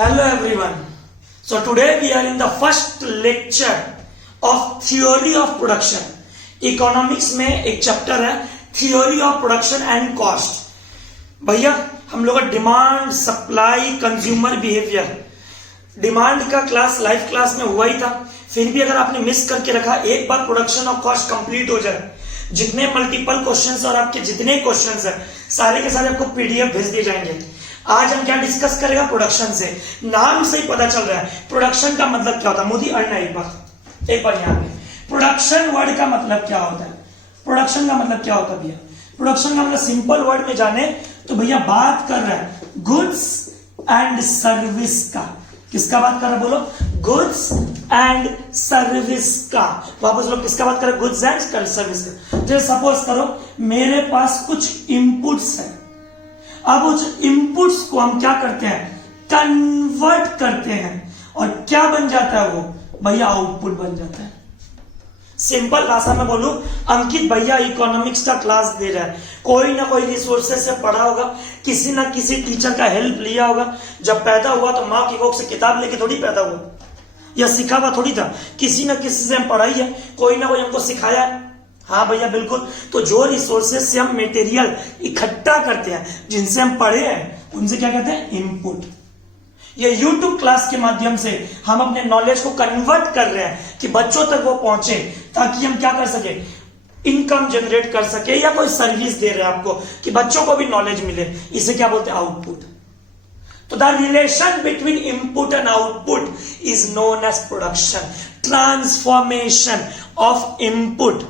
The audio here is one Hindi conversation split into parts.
Hello everyone. So today we are in the first lecture of theory of production. Economics में एक चैप्टर है theory of production and cost. भैया हम लोग का demand, supply, consumer behaviour, demand का क्लास लाइव क्लास में हुआ ही था। फिर भी अगर आपने मिस करके रखा, एक बार प्रोडक्शन और कॉस्ट कंप्लीट हो जाए, जितने मल्टीपल क्वेश्चंस और आपके जितने क्वेश्चंस है सारे के सारे आपको पीडीएफ भेज दिए जाएंगे। आज हम क्या डिस्कस करेगा प्रोडक्शन से। नाम से ही पता चल रहा है प्रोडक्शन का मतलब क्या होता है। मोदी अड़ना एक बार यहाँ पे प्रोडक्शन वर्ड का मतलब क्या होता है। प्रोडक्शन का मतलब क्या होता है भैया? प्रोडक्शन का मतलब सिंपल वर्ड में जाने तो भैया बात कर रहा है गुड्स एंड सर्विस का। किसका बात कर रहा है बोलो? गुड्स एंड सर्विस का। वापस लोग किसका बात कर रहे हैं? गुड्स एंड सर्विस का। जैसे सपोज करो मेरे पास कुछ इनपुट्स है, अब उस इनपुट्स को हम क्या करते हैं? कन्वर्ट करते हैं और क्या बन जाता है वो? भैया आउटपुट बन जाता है। सिंपल भाषा में बोलूं, अंकित भैया इकोनॉमिक्स का क्लास दे रहा है, कोई ना कोई रिसोर्सेज से पढ़ा होगा, किसी ना किसी टीचर का हेल्प लिया होगा। जब पैदा हुआ तो माँ की कोख से किताब लेके थोड़ी पैदा हुआ, या सीखा हुआ थोड़ी था, किसी ना किसी से हम पढ़ाई है, कोई ना कोई हमको सिखाया है। हाँ भैया बिल्कुल। तो जो रिसोर्सेज से हम मटेरियल इकट्ठा करते हैं, जिनसे हम पढ़े हैं, उनसे क्या कहते हैं? इनपुट। ये YouTube क्लास के माध्यम से हम अपने नॉलेज को कन्वर्ट कर रहे हैं कि बच्चों तक वो पहुंचे, ताकि हम क्या कर सके? इनकम जनरेट कर सके, या कोई सर्विस दे रहे हैं आपको कि बच्चों को भी नॉलेज मिले। इसे क्या बोलते हैं? आउटपुट। तो the relation between input and output is known as production. Transformation of input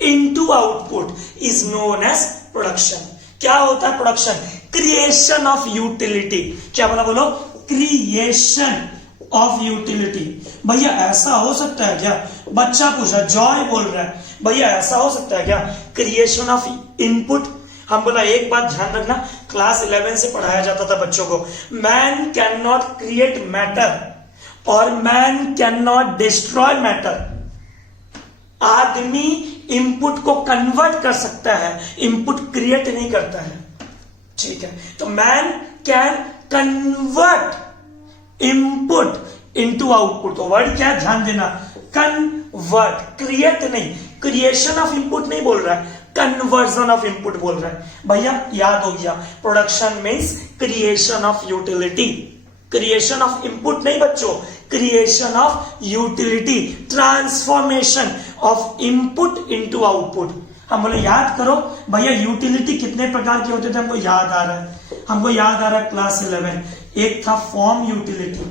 into output is known as production. क्या होता है प्रोडक्शन? Creation of utility. क्या बोलो? Creation of utility. भैया ऐसा हो सकता है क्या? बच्चा पूछा, जॉय बोल रहा है, भैया ऐसा हो सकता है क्या? Creation of input. हम बोला एक बात ध्यान रखना, क्लास 11 से पढ़ाया जाता था बच्चों को, man can not create matter और man can not destroy matter. आदमी इनपुट को कन्वर्ट कर सकता है, इनपुट क्रिएट नहीं करता है। ठीक है, तो man can convert input into output. तो वर्ड क्या है? ध्यान देना, कन्वर्ट, क्रिएट नहीं। क्रिएशन ऑफ इनपुट नहीं बोल रहा है, कन्वर्जन ऑफ इनपुट बोल रहा है। भैया याद हो गया, production means creation of utility. Creation of input नहीं बच्चों, creation of utility, transformation of input into output. हम बोले याद करो भैया यूटिलिटी कितने प्रकार के होते थे, हमको याद आ रहा है, हमको याद आ रहा है क्लास 11। एक था फॉर्म यूटिलिटी।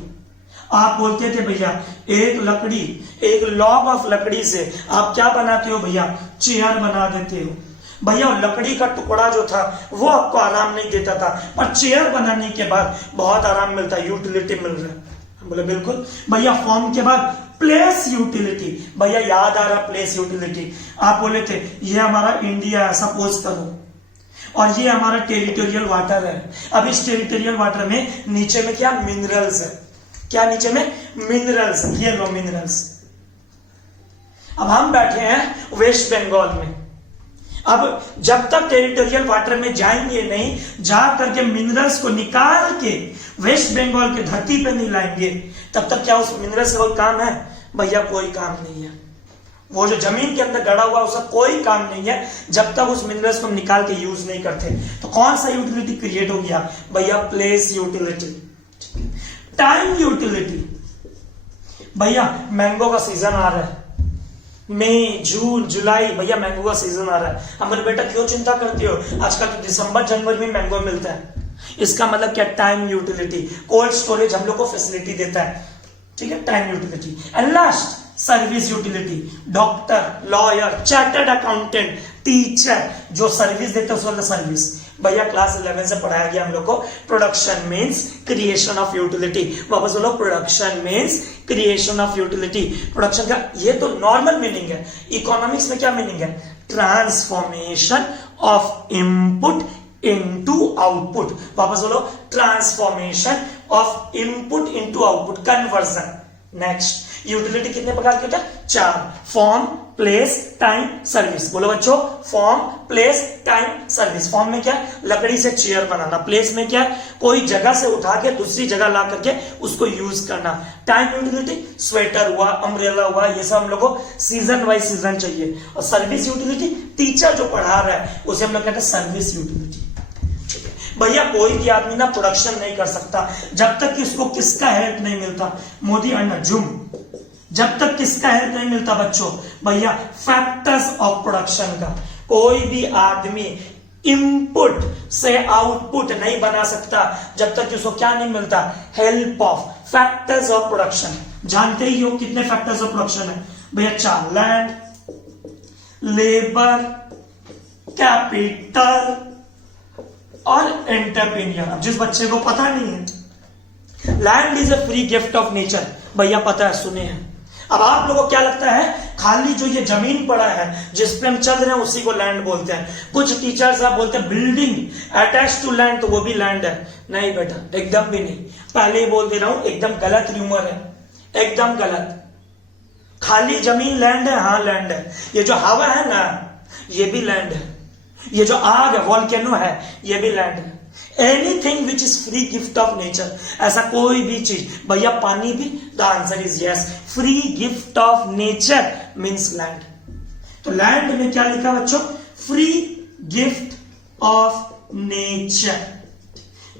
आप बोलते थे भैया एक लकड़ी, एक लॉग ऑफ लकड़ी से आप क्या बनाते हो भैया? चेयर बना देते हो। भैया लकड़ी का टुकड़ा जो था वो आपको आराम नहीं देता था, पर चेयर बनाने के बाद बहुत आराम मिलता है, यूटिलिटी मिल रहा है। हम बोले बिल्कुल। भैया फॉर्म के बाद प्लेस यूटिलिटी। भैया याद आ रहा प्लेस यूटिलिटी। आप बोले थे ये हमारा इंडिया है सपोज करो, और ये हमारा टेरिटोरियल वाटर है। अब इस टेरिटोरियल वाटर में नीचे में क्या? मिनरल्स है। क्या नीचे में? मिनरल्स। ये लो मिनरल्स। अब हम बैठे हैं वेस्ट बंगाल में। अब जब तक टेरिटोरियल वाटर में जाएंगे नहीं, जा करके मिनरल्स को निकाल के वेस्ट बंगाल के धरती पे नहीं लाएंगे, तब तक क्या उस मिनरल्स का कोई काम है? भैया कोई काम नहीं है। वो जो जमीन के अंदर गड़ा हुआ उसका कोई काम नहीं है, जब तक उस मिनरल्स को हम निकाल के यूज नहीं करते। तो कौन सा यूटिलिटी क्रिएट हो गया? भैया प्लेस यूटिलिटी। Time utility. भैया मैंगो का सीजन आ रहा है, मई, जून, जुलाई, भैया मैंगो का सीजन आ रहा है। हमारे बेटा क्यों चिंता करते हो? आजकल तो दिसंबर जनवरी में मैंगो मिलता है। इसका मतलब क्या? Time utility. कोल्ड स्टोरेज हम लोग को फैसिलिटी देता है। ठीक है, time utility. And last service utility. Doctor, lawyer, chartered accountant, teacher जो सर्विस देते हैं उसका सर्विस। भैया क्लास 11 से पढ़ाया गया हम लोग को production means creation of utility. वापस बोलो, production means creation of utility. Production का ये तो नॉर्मल मीनिंग है। इकोनॉमिक्स में क्या मीनिंग है? Transformation of input into output. वापस बोलो, transformation of input into output, conversion. Next, utility कितने प्रकार के होते हैं? 4, फॉर्म, प्लेस, टाइम, सर्विस। बोलो बच्चों, form, place, time, service. Form में क्या है? लकड़ी से चेयर बनाना। प्लेस में क्या है? कोई जगह से उठा के दूसरी जगह ला करके उसको यूज करना। टाइम यूटिलिटी, स्वेटर हुआ, अम्ब्रेला हुआ, ये सब हम लोग को सीजन वाइज सीजन चाहिए। और सर्विस यूटिलिटी, टीचर जो पढ़ा रहा है उसे हम लोग कहते हैं सर्विस यूटिलिटी। भैया कोई भी आदमी ना प्रोडक्शन नहीं कर सकता जब तक कि उसको किसका हेल्प नहीं मिलता? मोदी अन्ना जुम, जब तक किसका हेल्प नहीं मिलता बच्चों? भैया फैक्टर्स ऑफ प्रोडक्शन का। कोई भी आदमी इनपुट से आउटपुट नहीं बना सकता जब तक कि उसको क्या नहीं मिलता? Help of factors of production. जानते ही हो कितने फैक्टर्स ऑफ प्रोडक्शन है भैया? 4, लैंड, लेबर, कैपिटल और एंटरप्रेन्योर। अब जिस बच्चे को पता नहीं है, land is a free gift of nature, भैया पता है, सुने हैं। अब आप लोगों को क्या लगता है खाली जो ये जमीन पड़ा है जिस पे हम चल रहे हैं उसी को लैंड बोलते हैं? कुछ टीचर्स आप बोलते हैं बिल्डिंग अटैच टू लैंड तो वो भी लैंड है। नहीं बेटा, एकदम भी नहीं। पहले ही बोल दे रहा हूं, एकदम गलत र्यूमर है, एकदम गलत। खाली जमीन लैंड है? हाँ लैंड है। ये जो हवा है ना ये भी लैंड है। ये जो आग है, वॉल्केनो है, ये भी लैंड है। Anything which is free gift of nature, ऐसा कोई भी चीज, भैया पानी भी, the answer is yes, free gift of nature means land. तो लैंड में क्या लिखा बच्चों? Free gift of nature.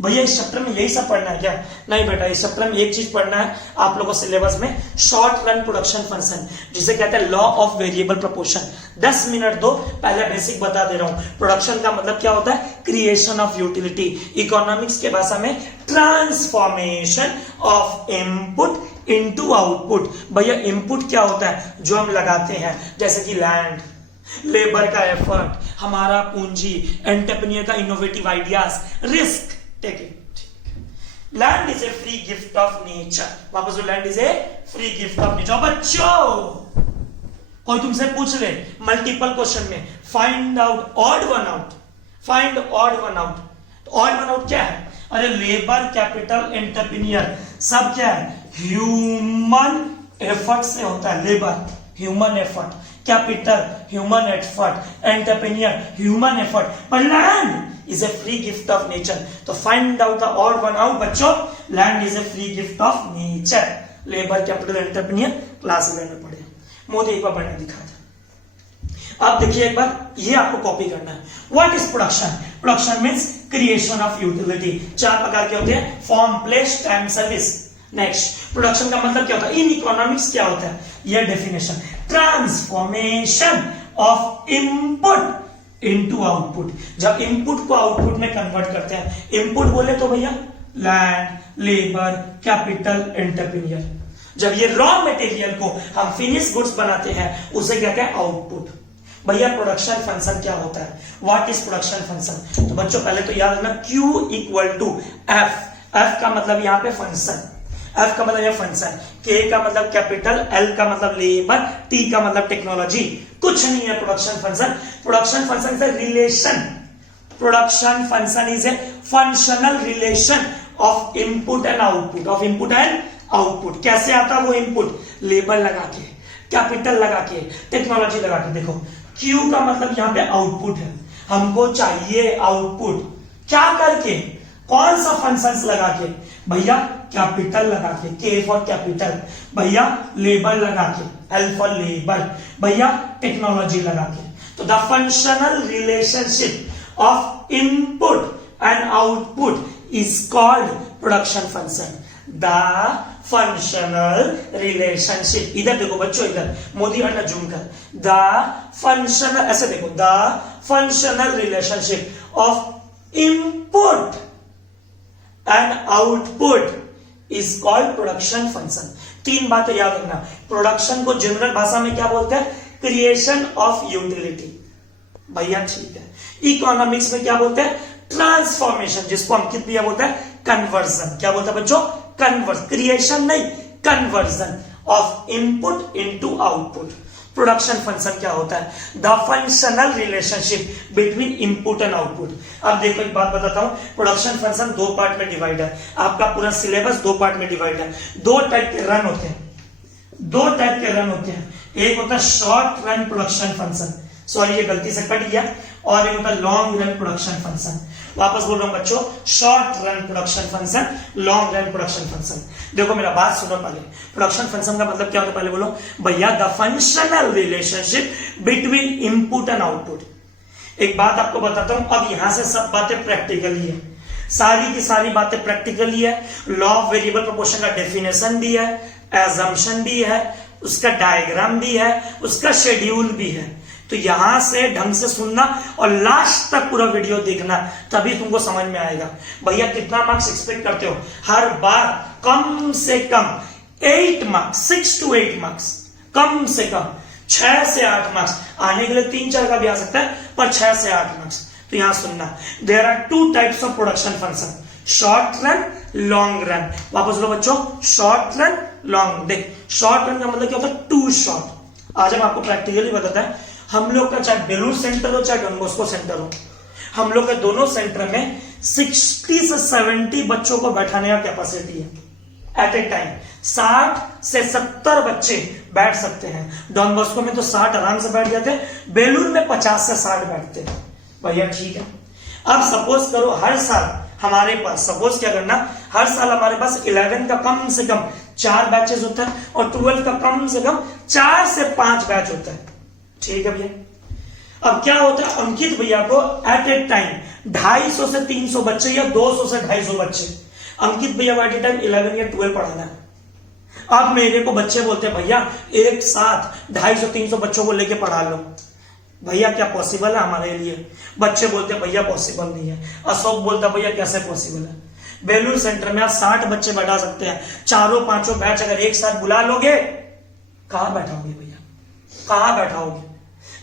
भैया इस चैप्टर में यही सब पढ़ना है क्या? नहीं बेटा, इस चैप्टर में एक चीज पढ़ना है आप लोगों सिलेबस में, शॉर्ट रन प्रोडक्शन फंक्शन, जिसे कहते हैं law of variable proportion. 10 minute दो, पहले बेसिक बता दे रहा हूं। प्रोडक्शन का मतलब क्या होता है? Creation of utility. इकोनॉमिक्स के भाषा में transformation of input into output. भैया इनपुट क्या होता है? जो हम लगाते हैं, जैसे कि लैंड, लेबर का एफर्ट, हमारा पूंजी, एंटरप्रेन्योर का innovative ideas, risk. Take it. Land is a free gift of nature. वापस land is a free gift of nature. बच्चों कोई तुमसे पूछ ले मल्टीपल क्वेश्चन में, find out odd one out, find odd one out. तो ऑड वन आउट क्या है? अरे लेबर, कैपिटल, एंटरप्रेन्योर सब क्या है? ह्यूमन एफर्ट से होता है। Labour human effort, capital human effort, entrepreneur human effort, पर land is a free gift of nature. तो find out the odd one out बच्चों। land is a free gift of nature। Labour, capital, entrepreneur class 11 में पढ़े। मोदी एक बार बना दिखा था। अब देखिए एक बार, ये आपको कॉपी करना है। What is production? Production means creation of utility. 4 प्रकार के होते हैं, form, place, time, service. Next, production का मतलब क्या होता है? इन इकोनॉमिक्स क्या होता है? यह definition, transformation of input into output. जब इनपुट को आउटपुट में कन्वर्ट करते हैं, इनपुट बोले तो भैया लैंड, लेबर, कैपिटल, एंटरप्रेन्योर। जब ये रॉ मटेरियल को हम फिनिश गुड्स बनाते हैं उसे कहते हैं आउटपुट। भैया प्रोडक्शन फंक्शन क्या होता है? What is production function? तो बच्चों पहले तो याद रखना, Q equal to F। F का मतलब यहां पे फंक्शन, F का मतलब यह फंक्शन, K का मतलब कैपिटल, L का मतलब लेबर, T का मतलब टेक्नोलॉजी। कुछ नहीं है प्रोडक्शन फंक्शन। प्रोडक्शन फंक्शन से relation, production function is a functional relation of input and output, of input and output. कैसे आता वो इनपुट? लेबर लगा के, कैपिटल लगा के, टेक्नोलॉजी लगा के। देखो Q का मतलब यहां पे आउटपुट है, हमको चाहिए आउटपुट क्या करके? कौन सा फंक्शंस लगा के? भैया कैपिटल लगा के, K फॉर कैपिटल, भैया लेबर लगा के, L फॉर लेबर, भैया टेक्नोलॉजी लगा के। तो the functional relationship of input and output is called production function. The functional relationship, इधर देखो बच्चों, इधर मोदी अन्ना जूम कर, द फंक्शनल, ऐसे देखो, the functional relationship of input and output is called production function. 3 बातें याद रखना। प्रोडक्शन को जनरल भाषा में क्या बोलते हैं? Creation of utility. भैया ठीक है। इकोनॉमिक्स में क्या बोलते हैं? ट्रांसफॉर्मेशन, जिसको हम कितना बोलते हैं? कन्वर्जन। क्या बोलते हैं बच्चों? कन्वर्जन, क्रिएशन नहीं, conversion of input into output. Production function क्या होता है? The functional relationship between input and output. अब देखो एक बात बताता हूं, प्रोडक्शन फंक्शन 2 पार्ट में डिवाइड है। आपका पूरा सिलेबस 2 पार्ट में डिवाइड है। 2 टाइप के रन होते हैं। दो टाइप के रन होते हैं, एक होता है short run production function, sorry ये गलती से कट गया, और एक होता है लॉन्ग रन प्रोडक्शन फंक्शन। वापस बोल रहा हूं बच्चों, short run production function, long run production function. देखो मेरा बात सुनो पहले, प्रोडक्शन फंक्शन का मतलब क्या होता है पहले बोलो भैया, the functional relationship between input and output. एक बात आपको बताता हूं, अब यहां से सब बातें प्रैक्टिकली है, सारी की सारी बातें प्रैक्टिकली है। लॉ ऑफ वेरिएबल प्रोपोर्शन का डेफिनेशन भी है, एजम्पशन भी है, उसका डायग्राम भी है, उसका शेड्यूल भी है। तो यहां से ढंग से सुनना और लास्ट तक पूरा वीडियो देखना, तभी तुमको समझ में आएगा। भैया कितना मार्क्स एक्सपेक्ट करते हो? हर बार कम से कम 8 मार्क्स, 6 to 8 मार्क्स, कम से कम 6 से 8 मार्क्स। आने के लिए 3-4 का भी आ सकता है, पर 6 से 8 मार्क्स। तो यहां सुनना, there are 2 types of production function, short run, long run. वापस लो बच्चों, शॉर्ट रन, लॉन्ग। देख शॉर्ट रन का मतलब क्या होता है? Too short. आज हम आपको प्रैक्टिकली बताते हैं, हम लोग का चाहे बेलूर सेंटर हो चाहे डॉन बॉस्को सेंटर हो, हम लोग के दोनों सेंटर में 60 से 70 बच्चों को बैठाने का कैपेसिटी है एट ए टाइम। 60 से 70 बच्चे बैठ सकते हैं। डॉन बॉस्को में तो 60 आराम से बैठ जाते हैं, बेलूर में 50 से 60 बैठते हैं। भैया ठीक है, अब सपोज करो हर साल हमारे पास, सपोज क्या करना, हर साल हमारे पास 11 का कम से कम 4 बैचेस होता है और 12 का कम से कम 4 से 5 बैच होता है। ठीक है भैया। अब क्या होता है, अंकित भैया को एट ए टाइम 250 से 300 बच्चे या 200 से 250 बच्चे, अंकित भैया को एट ए टाइम 11 या 12 पढ़ाना है। अब मेरे को बच्चे बोलते हैं भैया एक साथ 250-300 बच्चों को लेके पढ़ा लो। भैया क्या पॉसिबल है हमारे लिए? बच्चे बोलते हैं भैया पॉसिबल नहीं है। अशोक बोलता भैया कैसे पॉसिबल है? बेलूर सेंटर में आप 60 बच्चे बैठा सकते हैं, 4-5 बैच अगर एक साथ बुला लोगे, कहां बैठाओगे भैया? कहां बैठाओगे?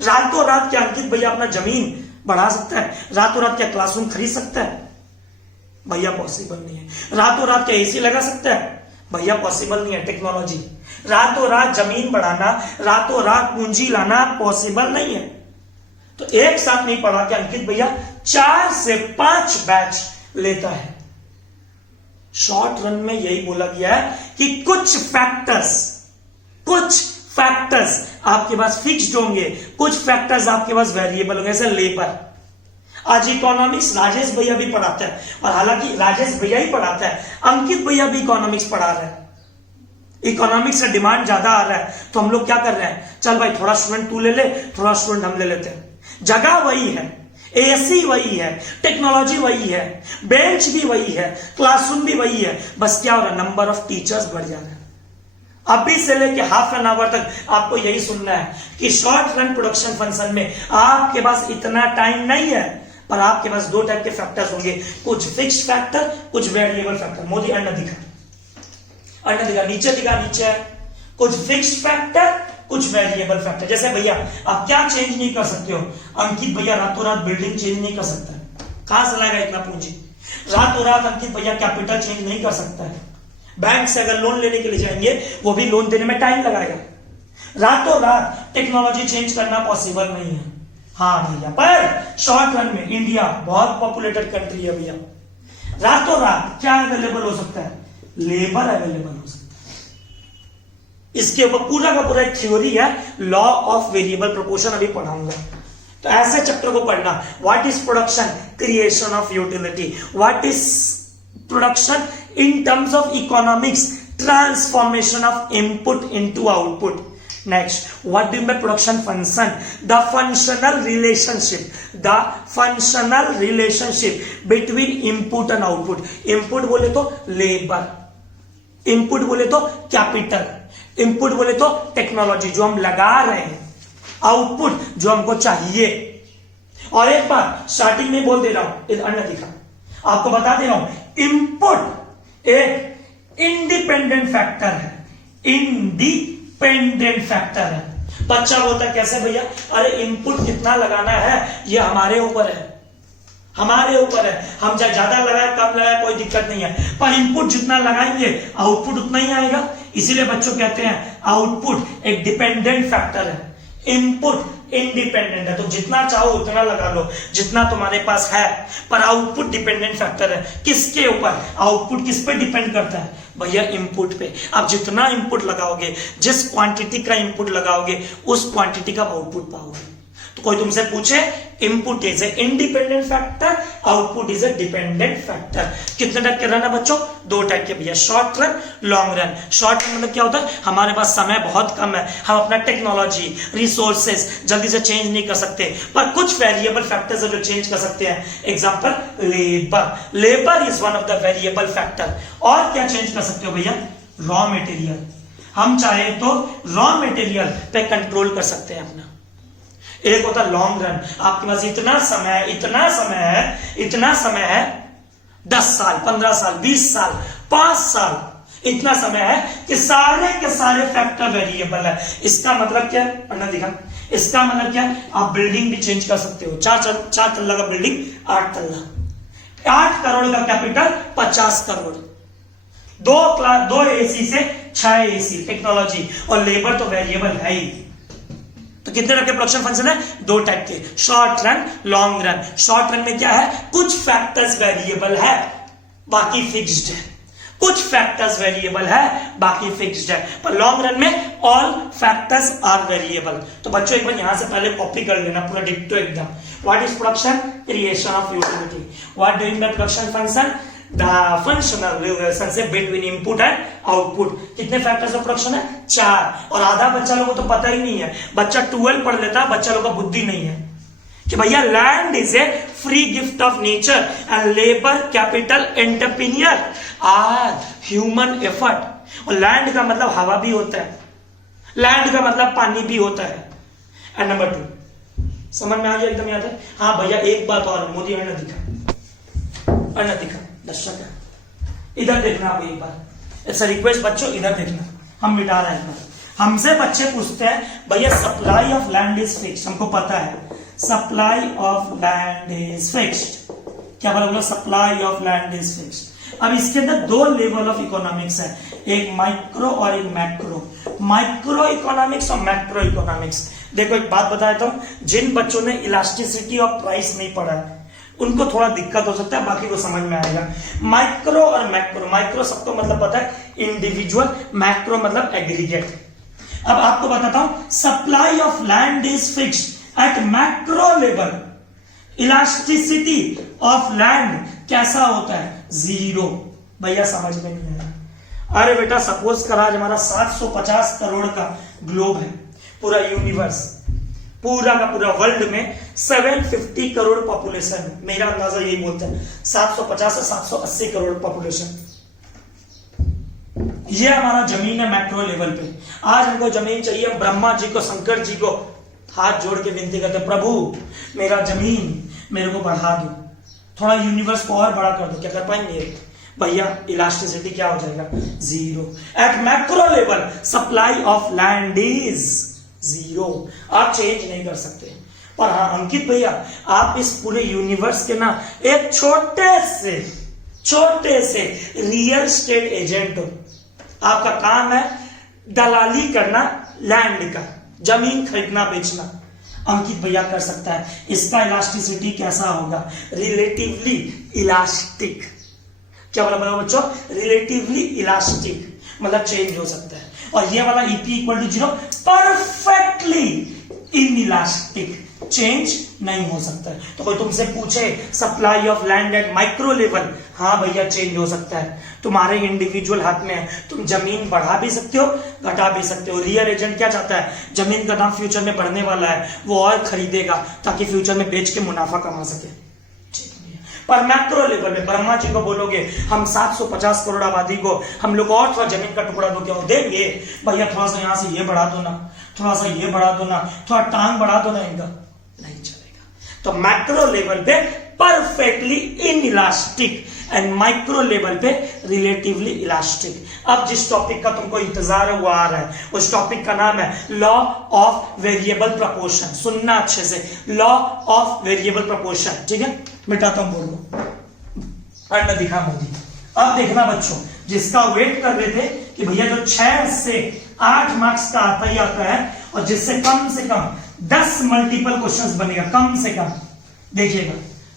रातों रात क्या अंकित भैया अपना जमीन बढ़ा सकता है? रातों रात क्या क्लासरूम खरीद सकता है? भैया पॉसिबल नहीं है। रातों रात क्या एसी लगा सकता है? भैया पॉसिबल नहीं है। टेक्नोलॉजी, रातों रात जमीन बढ़ाना, रातों रात पूंजी लाना पॉसिबल नहीं है। तो एक साथ नहीं पढ़ा के अंकित भैया 4 से 5 बैच लेता है। शॉर्ट रन में यही बोला गया है कि कुछ फैक्टर्स आपके पास फिक्स्ड होंगे, कुछ फैक्टर्स आपके पास वेरिएबल होंगे, जैसे लेबर। आज इकोनॉमिक्स राजेश भैया भी पढ़ाता है, और हालांकि राजेश भैया ही पढ़ाता है, अंकित भैया भी इकोनॉमिक्स पढ़ा रहे हैं। इकोनॉमिक्स का डिमांड ज्यादा आ रहा है, तो हम लोग क्या कर रहे हैं, चल भाई थोड़ा स्टूडेंट तू ले ले, थोड़ा स्टूडेंट हम ले लेते हैं। जगह वही है, एसी वही है, टेक्नोलॉजी वही है, बेंच भी वही है, क्लासरूम भी वही है, बस क्या हो रहा है, नंबर ऑफ टीचर्स बढ़ जा रहे हैं। अभी से लेके हाफ एन आवर तक आपको यही सुनना है कि शॉर्ट रन प्रोडक्शन फंक्शन में आपके पास इतना टाइम नहीं है, पर आपके पास 2 टाइप के फैक्टर्स होंगे, कुछ फिक्स्ड फैक्टर, कुछ वेरिएबल फैक्टर। मोदी अन्न दिखा, नीचे दिखा, नीचे है कुछ फिक्स्ड फैक्टर, कुछ वेरिएबल फैक्टर। जैसे भैया आप क्या चेंज नहीं कर सकते हो, अंकित भैया रातों रात बिल्डिंग चेंज नहीं कर सकता है, कहां से लाएगा इतना पूंजी? रातों रात अंकित भैया कैपिटल चेंज नहीं कर सकता है। बैंक से अगर लोन लेने के लिए जाएंगे, वो भी लोन देने में टाइम लगाएगा। रातों रात टेक्नोलॉजी चेंज करना पॉसिबल नहीं है। हाँ भैया, पर शॉर्ट रन में इंडिया बहुत पॉपुलेटेड कंट्री है भैया, रातों रात क्या अवेलेबल हो सकता है? लेबर अवेलेबल हो सकता है। इसके ऊपर पूरा का पूरा एक थ्योरी है, लॉ ऑफ वेरिएबल प्रोपोर्शन, अभी पढ़ाऊंगा। तो ऐसे चैप्टर को पढ़ना, what is production, creation of utility, what is production in terms of economics, transformation of input into output. Next, what do you mean by production function? The functional relationship between input and output. Input बोले तो labor, input बोले तो capital, input बोले तो technology जो हम लगा रहे हैं, output जो हमको चाहिए। और एक बात स्टार्टिंग में बोल दे रहा हूं, अन्य दिखा, आपको बता दे रहा हूं, इनपुट एक इंडिपेंडेंट फैक्टर है, इंडिपेंडेंट फैक्टर है। बच्चा बोलता है कैसे भैया? अरे इनपुट कितना लगाना है ये हमारे ऊपर है, हमारे ऊपर है, हम चाहे ज्यादा लगाए कम लगाए कोई दिक्कत नहीं है, पर इनपुट जितना लगाएंगे आउटपुट उतना ही आएगा। इसीलिए बच्चों कहते हैं आउटपुट एक डिपेंडेंट फैक्टर है, इनपुट इंडिपेंडेंट है, तो जितना चाहो उतना लगा लो जितना तुम्हारे पास है, पर आउटपुट डिपेंडेंट फैक्टर है। किसके ऊपर? आउटपुट किस पे डिपेंड करता है भैया? इनपुट पे। आप जितना इनपुट लगाओगे, जिस क्वांटिटी का इनपुट लगाओगे, उस क्वांटिटी का आउटपुट पाओगे। तो कोई तुमसे पूछे, input is a independent factor, output is a dependent factor. कितने टाइप के रन है बच्चों? 2 टाइप के भैया, short run, long run. Short run मतलब क्या होता है? हमारे पास समय बहुत कम है, हम अपना टेक्नोलॉजी, रिसोर्सेज जल्दी से चेंज नहीं कर सकते, पर कुछ वेरिएबल फैक्टर्स है जो चेंज कर सकते हैं। Example, labour. Labour is one of the variable factor. और क्या चेंज कर सकते हो भैया? Raw material. हम चाहे तो रॉ मटेरियल पे कंट्रोल कर सकते हैं अपना। एक होता है लॉन्ग रन, आपके पास इतना समय है 10 साल, 15 साल, 20 साल, 5 साल, इतना समय है कि सारे के सारे फैक्टर वेरिएबल है। इसका मतलब क्या है? पढ़ना दिखा। इसका मतलब क्या है? आप बिल्डिंग भी चेंज कर सकते हो। 4 तल्ला का बिल्डिंग 8 तल्ला, 8 करोड़ का कैपिटल 50 करोड़, 2 एसी से 6 एसी, टेक्नोलॉजी। और लेबर तो वेरिएबल है ही। तो कितने तरह के प्रोडक्शन फंक्शन है? 2 टाइप के, short run, long run. Short run में क्या है? कुछ फैक्टर्स वेरिएबल है, बाकी फिक्स्ड है। कुछ फैक्टर्स वेरिएबल है, बाकी फिक्स्ड है। पर लॉन्ग रन में ऑल फैक्टर्स आर वेरिएबल। तो बच्चों एक बार यहां से पहले कॉपी कर लेना पूरा डिट्टो एकदम। What is production? Creation of utility. What doing the production function? The functional relationship between input and output। कितने फैक्टर्स ऑफ प्रोडक्शन है? 4। और आधा बच्चा लोगों को तो पता ही नहीं है, बच्चा 12 पढ़ लेता है, बच्चा लोगों का बुद्धि नहीं है कि भैया land is a free gift of nature and labour capital entrepreneur are human effort. और लैंड का मतलब हवा भी होता है, लैंड का मतलब पानी भी होता है। एंड नंबर 2 समझ में आ गया? एकदम याद है? हाँ भैया एक बात और, मोदी ने दिखा दर्शक है, इधर देखना आप एक बार। इट्स अ रिक्वेस्ट बच्चों, इधर देखना, हम मिटा रहे हैं। हमसे बच्चे पूछते हैं भैया supply of land is fixed. हमको पता है supply of land is fixed. क्या बोला? Supply of land is fixed. अब इसके अंदर 2 लेवल ऑफ इकोनॉमिक्स है, एक माइक्रो और एक मैक्रो। माइक्रो इकोनॉमिक्स और मैक्रो इकोनॉमिक्स। देखो एक बात बताता हूं, जिन बच्चों ने इलास्टिसिटी ऑफ प्राइस नहीं पढ़ा है उनको थोड़ा दिक्कत हो सकता है, बाकी को समझ में आएगा। माइक्रो और मैक्रो, माइक्रो सबको मतलब पता है इंडिविजुअल, मैक्रो मतलब एग्रीगेट। अब आपको बताता हूं, supply of land is fixed at macro level. Elasticity of land कैसा होता है? 0। भैया समझ में नहीं आया। अरे बेटा सपोज करा आज हमारा 750 करोड़ का ग्लोब है, पूरा यूनिवर्स, पूरा का पूरा वर्ल्ड में 750 करोड़ पॉपुलेशन है। मेरा अंदाजा यही बोलता है 750 से 780 करोड़ पॉपुलेशन। ये हमारा जमीन है मैक्रो लेवल पे। आज हमको जमीन चाहिए, ब्रह्मा जी को, शंकर जी को हाथ जोड़ के विनती करते, प्रभु मेरा जमीन मेरे को बढ़ा दो, थोड़ा यूनिवर्स को और बड़ा कर दो। क्या कर पाएंगे भैया? इलास्टिसिटी क्या हो जाएगा? 0। At macro level supply of land is 0। आप चेंज नहीं कर सकते। पर हाँ अंकित भैया, आप इस पूरे यूनिवर्स के ना एक छोटे से रियल स्टेट एजेंट हो। आपका काम है दलाली करना लैंड का, जमीन खरीदना बेचना। अंकित भैया कर सकता है। इसका इलास्टिसिटी कैसा होगा? Relatively elastic. क्या बोला बच्चों? रिलेटिवली इलास्टिक मतलब चेंज हो सकता है। और ये वाला EP = 0 परफेक्टली इनइलास्टिक, चेंज नहीं हो सकता है। तो कोई तुमसे पूछे supply of land at micro level, हाँ भैया चेंज हो सकता है, तुम्हारे इंडिविजुअल हाथ में है। तुम जमीन बढ़ा भी सकते हो, घटा भी सकते हो। रियल एजेंट क्या चाहता है? जमीन का दाम फ्यूचर में बढ़ने वाला है, वो और खरीदेगा ताकि फ्यूचर में बेच के मुनाफा कमा सके। पर मैक्रो लेवल में ब्रह्मा जी को बोलोगे हम 750 करोड़ आबादी को हम लोग और थोड़ा जमीन का टुकड़ा दो, क्या वो देंगे? भैया थोड़ा सा यहां से ये बढ़ा दो ना, थोड़ा सा ये बढ़ा दो ना, थोड़ा टांग बढ़ा दो ना, इनका नहीं चलेगा। तो मैक्रो लेवल पे perfectly inelastic and micro level पे रिलेटिवली इलास्टिक। अब जिस टॉपिक का तुमको इंतजार है वो आ रहा है, उस टॉपिक का नाम है लॉ ऑफ वेरिएबल प्रपोर्शन। सुनना अच्छे से, लॉ ऑफ वेरिएबल प्रपोर्शन। ठीक है, मिटाता हूं बोर्ड को और दिखा मोदी। अब देखना बच्चों, जिसका वेट कर रहे थे कि भैया जो 6 से 8 मार्क्स का आता ही आता है और जिससे कम 10 मल्टीपल क्वेश्चंस बनेगा कम से कम। देखिएगा,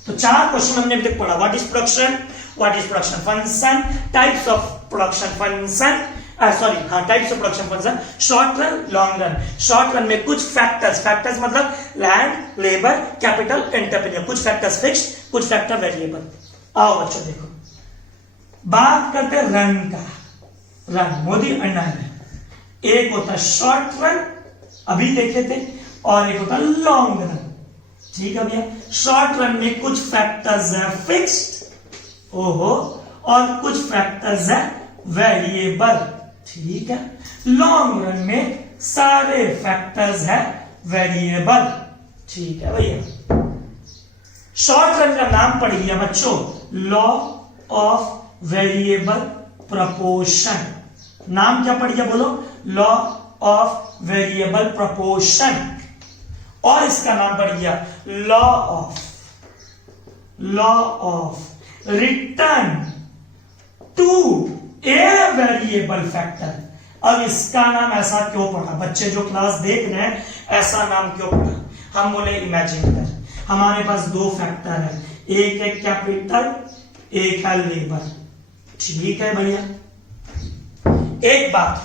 तो 4 क्वेश्चन हमने अभी तक पढ़ा। What is production, what is production function, types of production function, types of production function, short run, long run. Short run में कुछ फैक्टर्स, फैक्टर्स मतलब लैंड, लेबर, कैपिटल, एंटरप्रेन्योर, कुछ फैक्टर्स फिक्स्ड, कुछ फैक्टर वेरिएबल। आओ बच्चों देखो, बात करते हैं रन का। रन मोदी अन्ना है, एक होता है शॉर्ट रन अभी देखे थे, और एक होता है लॉन्ग रन। ठीक है भैया, शॉर्ट रन में कुछ फैक्टर्स है फिक्स्ड, ओहो, और कुछ फैक्टर्स है वेरिएबल। ठीक है, लॉन्ग रन में सारे फैक्टर्स है वेरिएबल। ठीक है भैया, शॉर्ट रन का नाम पढ़ गया बच्चों, लॉ ऑफ वेरिएबल प्रपोर्शन। नाम क्या पढ़ गया बोलो, लॉ ऑफ वेरिएबल प्रपोर्शन। और इसका नाम पड़ गया law of return to a variable factor. अब इसका नाम ऐसा क्यों पढ़ा, बच्चे जो क्लास देख रहे हैं ऐसा नाम क्यों पढ़ा? हम बोले इमेजिन कर, हमारे पास 2 फैक्टर है, एक है कैपिटल, एक है लेबर। ठीक है भैया, एक बात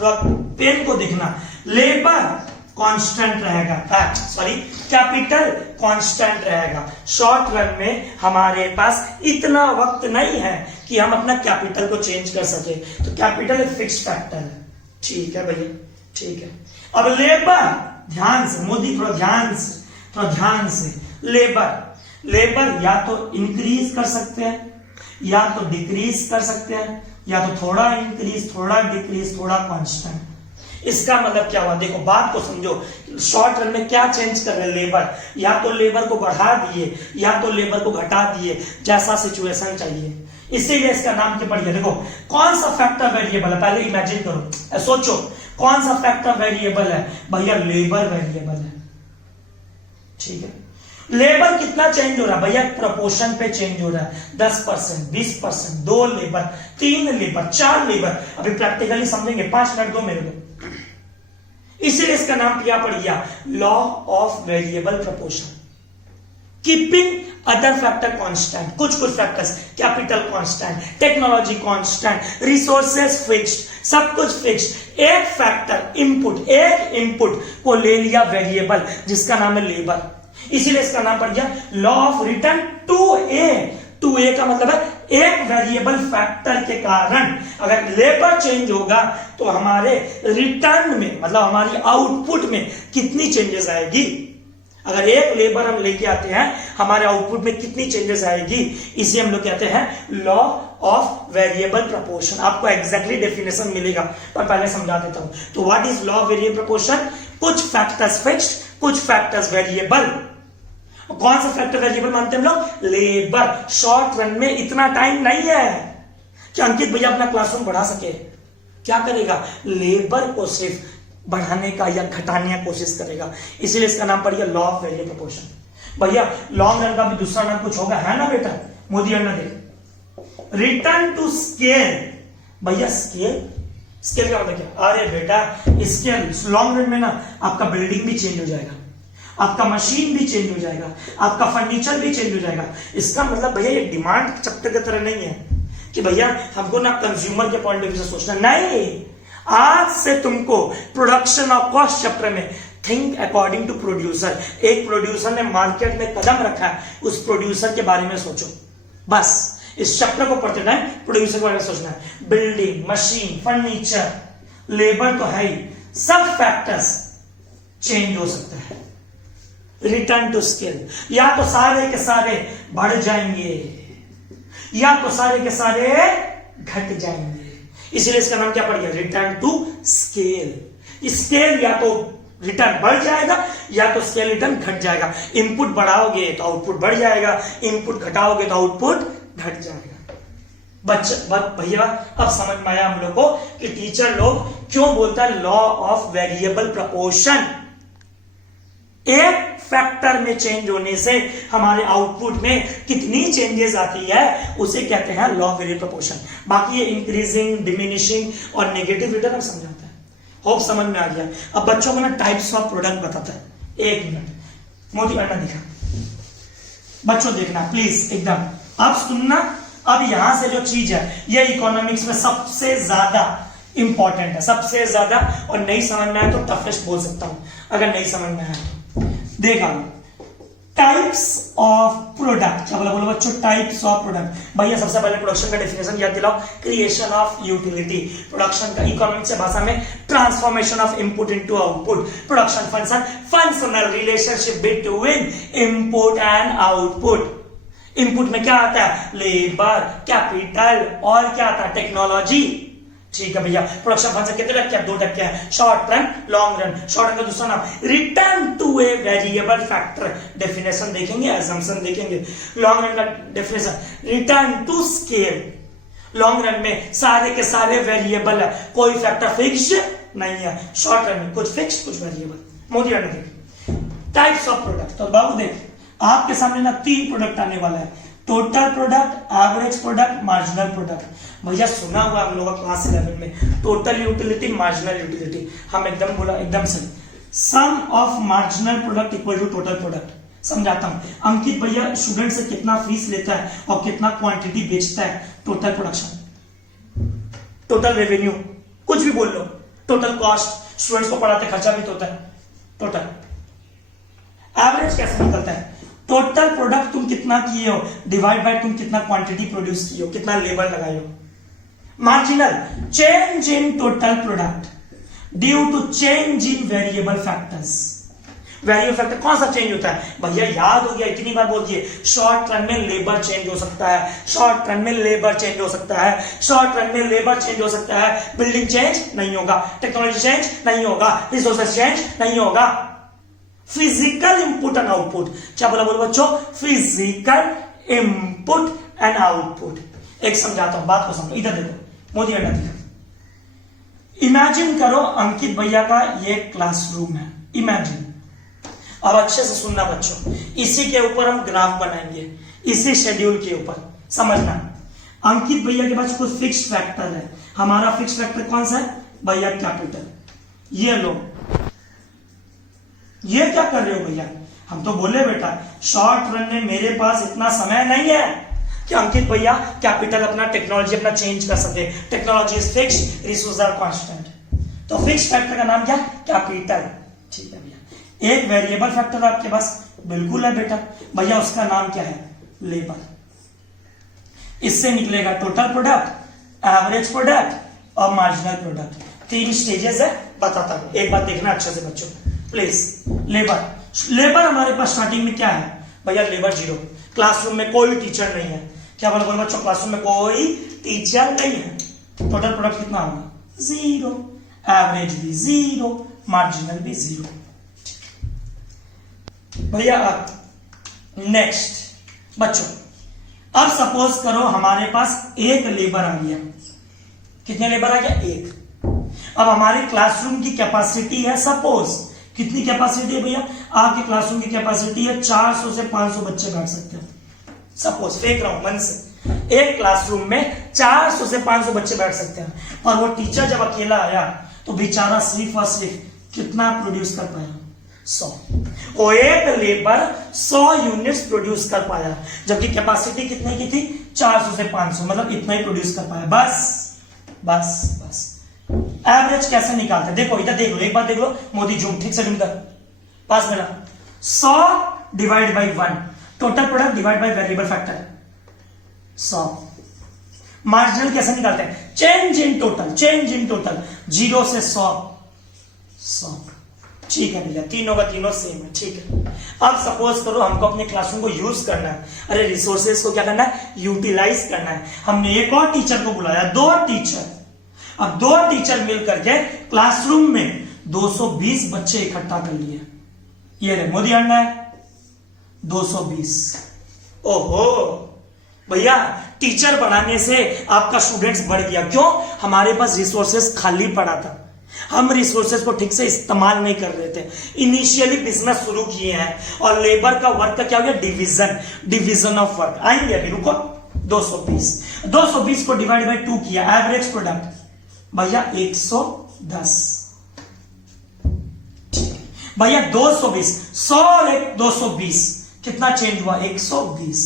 पेन को देखना, लेबर कांस्टेंट रहेगा, कैपिटल कांस्टेंट रहेगा। शॉर्ट रन में हमारे पास इतना वक्त नहीं है कि हम अपना कैपिटल को चेंज कर सके, तो कैपिटल एक फिक्स्ड फैक्टर है। ठीक है भैया, ठीक है। अब लेबर, ध्यान से मोदी, थोड़ा ध्यान से लेबर या तो इंक्रीज कर सकते हैं, या तो डिक्रीज कर सकते हैं, या तो थोड़ा इंक्रीज, थोड़ा डिक्रीज, थोड़ा कांस्टेंट। इसका मतलब क्या हुआ, देखो बात को समझो। शॉर्ट रन में क्या चेंज कर रहे हैं, लेबर, या तो लेबर को बढ़ा दिए या तो लेबर को घटा दिए, जैसा सिचुएशन चाहिए। इसीलिए इसका नाम क्या पड़ गया। देखो कौन सा फैक्टर वेरिएबल है, पहले इमेजिन करो, सोचो कौन सा फैक्टर वेरिएबल है भैया, लेबर वेरिएबल है। ठीक है, लेबर कितना चेंज हो रहा है भैया, प्रोपोर्शन पे चेंज हो रहा है, 10%, 20%, 2 लेबर, 3 लेबर, 4 लेबर। अभी प्रैक्टिकली समझेंगे, 5 मिनट दो मेरे को। इसीलिए इसका नाम क्या पड़ गया, law of variable proportion. Keeping other factor constant, कुछ factors, capital constant, technology constant, resources fixed, सब कुछ फिक्स्ड। एक फैक्टर एक इनपुट को ले लिया वेरिएबल, जिसका नाम है लेबर। इसीलिए इसका नाम पड़ गया लॉ ऑफ रिटर्न टू ए का मतलब है एक वेरिएबल फैक्टर के कारण अगर लेबर चेंज होगा तो हमारे रिटर्न में, मतलब हमारी आउटपुट में कितनी चेंजेस आएगी। अगर एक लेबर हम लेके आते हैं, हमारे आउटपुट में कितनी चेंजेस आएगी, इसे हम लोग कहते हैं लॉ ऑफ वेरिएबल प्रपोर्शन। आपको एग्जैक्टली डेफिनेशन मिलेगा, पर पहले समझा देता हूं। तो what is law of variable proportion, कुछ फैक्टर्स फिक्स्ड, कुछ फैक्टर्स वेरिएबल। कौन सा फैक्टर वेरिएबल मानते हैं हम लोग, लेबर। शॉर्ट रन में इतना टाइम नहीं है कि अंकित भैया अपना क्लासरूम बढ़ा सके। क्या करेगा, लेबर को सिर्फ बढ़ाने का या घटाने की कोशिश करेगा। इसीलिए इसका नाम पड़ गया लॉ ऑफ वेरिएबल प्रोपोर्शन। भैया लॉन्ग रन का भी दूसरा नाम कुछ होगा, है ना बेटा, मोदी अन्ना दे, रिटर्न टू स्केल। भैया स्केल का मतलब क्या, अरे बेटा स्केल लॉन्ग रन में ना आपका बिल्डिंग भी चेंज हो जाएगा, आपका मशीन भी चेंज हो जाएगा, आपका फर्नीचर भी चेंज हो जाएगा। इसका मतलब भैया ये डिमांड चैप्टर की तरह नहीं है कि भैया हमको ना कंज्यूमर के पॉइंट ऑफ व्यू से सोचना, नहीं। आज से तुमको प्रोडक्शन और कॉस्ट चैप्टर में थिंक अकॉर्डिंग टू प्रोड्यूसर। एक प्रोड्यूसर ने मार्केट में कदम रखा है, उस प्रोड्यूसर के बारे में सोचो। बस इस चैप्टर को पढ़ते टाइम प्रोड्यूसर के बारे में सोचना है। बिल्डिंग, मशीन, फर्नीचर, लेबर तो है ही, सब फैक्टर्स चेंज हो सकते हैं। रिटर्न टू स्केल, या तो सारे के सारे बढ़ जाएंगे या तो सारे के सारे घट जाएंगे। इसलिए इसका नाम क्या पड़ गया, रिटर्न टू स्केल। स्केल या तो रिटर्न बढ़ जाएगा या तो स्केल रिटर्न घट जाएगा। इनपुट बढ़ाओगे तो आउटपुट बढ़ जाएगा, इनपुट घटाओगे तो आउटपुट घट जाएगा। भैया अब समझ में आया हम लोग को कि टीचर लोग क्यों बोलता है लॉ ऑफ वेरिएबल प्रपोर्शन। एक फैक्टर में चेंज होने से हमारे आउटपुट में कितनी चेंजेस आती है उसे कहते हैं लॉ ऑफ वेरिएबल प्रपोर्शन। बाकी ये इंक्रीजिंग, डिमिनिशिंग और नेगेटिव रिटर्न हम समझाते हैं। होप समझ में आ गया। अब बच्चों को ना टाइप्स ऑफ प्रोडक्ट बताता है। एक मिनट मोदी अन्ना दिखा, बच्चों देखना प्लीज एकदम, अब सुनना। अब यहां से जो चीज है ये इकोनॉमिक्स में सबसे ज्यादा इंपॉर्टेंट है, सबसे ज्यादा, और नहीं समझ में आया तो टफेस्ट बोल सकता हूं अगर नहीं समझ में आया तो। देखा टाइप्स ऑफ प्रोडक्ट, क्या बोला बोलो बच्चों, टाइप्स ऑफ प्रोडक्ट। भैया सबसे पहले प्रोडक्शन का डेफिनेशन याद दिलाओ, क्रिएशन ऑफ यूटिलिटी। प्रोडक्शन का इकोनॉमिक्स से भाषा में transformation of input into output. Production function functional relationship between input and output. Input में क्या आता है, लेबर, कैपिटल, और क्या आता है, टेक्नोलॉजी। ठीक है भैया, प्रोडक्शन फंक्शन कितने टक्के है, 2% है, short run long run. Short run का दूसरा नाम return to a variable factor, definition देखेंगे, असम्पशन देखेंगे। लॉन्ग रन का definition return to scale. Long run में सारे के सारे वेरिएबल है, कोई फैक्टर फिक्स नहीं है। शॉर्ट रन में कुछ फिक्स कुछ वेरिएबल। मोदी ने देख टाइप्स ऑफ प्रोडक्ट, तो बाबू देख आपके सामने ना 3 प्रोडक्ट आने वाला है, total product, average product, marginal product. भैया सुना हुआ हम लोग क्लास 11 में, टोटल यूटिलिटी, मार्जिनल यूटिलिटी, हम एकदम बोला एकदम सही। Sum of marginal product equal to total product. समझाता हूं, अंकित भैया स्टूडेंट से कितना फीस लेता है और कितना क्वांटिटी बेचता है, टोटल प्रोडक्शन, टोटल रेवेन्यू, कुछ भी बोल लो, टोटल कॉस्ट, स्टूडेंट्स को पढ़ाते खर्चा भी तो होता है, टोटल। एवरेज कैसे निकलता है, टोटल प्रोडक्ट तुम कितना किए हो डिवाइड बाय तुम कितना क्वांटिटी प्रोड्यूस किए हो, कितना लेबर लगाए हो। Marginal, change in total product due to change in variable factors. Variable factor कौन सा चेंज होता है भैया, याद हो गया, इतनी बार बोल दिए। शॉर्ट रन में लेबर चेंज हो सकता है, शॉर्ट रन में लेबर चेंज हो सकता है, शॉर्ट रन में लेबर चेंज हो सकता है। बिल्डिंग चेंज नहीं होगा, टेक्नोलॉजी चेंज नहीं होगा, रिसोर्सेज चेंज नहीं होगा। फिजिकल इनपुट एंड आउटपुट, क्या बोला बोलो बच्चों, फिजिकल इनपुट एंड आउटपुट। एक समझाता हूं, बात को समझो, इधर देखो मोदी अंडा देखो। इमेजिन करो अंकित भैया का ये क्लासरूम है, इमेजिन। अब अच्छे से सुनना बच्चों, इसी के ऊपर हम ग्राफ बनाएंगे, इसी शेड्यूल के ऊपर, समझना। अंकित भैया के पास कुछ फिक्स फैक्टर है, हमारा फिक्स फैक्टर कौन सा है भैया, कैपिटल। ये लो, ये क्या कर रहे हो भैया, हम तो बोले बेटा शॉर्ट रन में मेरे पास इतना समय नहीं है कि अंकित भैया कैपिटल अपना, टेक्नोलॉजी अपना चेंज कर सके। Technology is fix, resources are constant. तो फिक्स फैक्टर का नाम क्या, कैपिटल। ठीक है भैया, एक वेरिएबल फैक्टर आपके पास बिल्कुल है बेटा भैया, उसका नाम क्या है, लेबर। इससे निकलेगा टोटल प्रोडक्ट, एवरेज प्रोडक्ट और मार्जिनल प्रोडक्ट। 3 स्टेजेस है, बताता हूं, एक बात देखना अच्छे से बच्चों प्लीज। लेबर हमारे पास स्टार्टिंग में क्या है भैया, लेबर 0। क्लासरूम में कोई टीचर नहीं है, क्या बोलो बोलो बच्चों, क्लासरूम में कोई टीचर नहीं है। टोटल प्रोडक्ट कितना होगा, 0, एवरेज भी 0, मार्जिनल भी 0। भैया नेक्स्ट बच्चों, अब सपोज करो हमारे पास एक लेबर आ गया। कितने लेबर आ गया, 1। अब हमारी क्लासरूम की कैपेसिटी है, सपोज कितनी कैपेसिटी है भैया, आपकी क्लासरूम की कैपेसिटी है 400 से 500 बच्चे बैठ सकते हैं। सपोज फेंक रहा हूं मन से, एक क्लासरूम में 400 से 500 बच्चे बैठ सकते हैं, और वो टीचर जब अकेला आया तो बेचारा सिर्फ और सिर्फ कितना प्रोड्यूस कर पाया, 100। वो एक लेबर 100 यूनिट्स प्रोड्यूस कर पाया, जबकि कैपेसिटी कितने की थी, 400 से 500, मतलब इतना ही प्रोड्यूस कर पाया। बस एवरेज कैसे निकालते, देखो इधर देख लो, एक बार देख लो मोदी, जूम ठीक से जूम कर, पास मेरा 100 divide by 1, total product divide by variable factor 100। Marginal कैसे निकालते हैं, चेंज इन टोटल, 0 से 100। ठीक है भैया, तीनों का तीनों सेम है, ठीक है। अब सपोज करो हमको अपने क्लासरूम को यूज करना है, अरे रिसोर्सेज को क्या करना है, यूटिलाइज करना है। हमने एक और टीचर को बुलाया, 2 टीचर। अब 2 टीचर मिल करके क्लासरूम में 220 बच्चे इकट्ठा कर लिए। ये रे मोदी अंडा है 220। ओहो भैया, टीचर बढ़ाने से आपका स्टूडेंट्स बढ़ गया, क्यों, हमारे पास रिसोर्सेज खाली पड़ा था, हम रिसोर्सेज को ठीक से इस्तेमाल नहीं कर रहे थे। इनिशियली बिजनेस शुरू किए हैं, और लेबर का वर्क का क्या हो गया, डिवीजन ऑफ वर्क। आएंगे अभी, रुको। 220 को डिवाइड बाय 2 किया, एवरेज प्रोडक्ट भैया 110। भैया 220, 100 और 220 कितना चेंज हुआ? 120।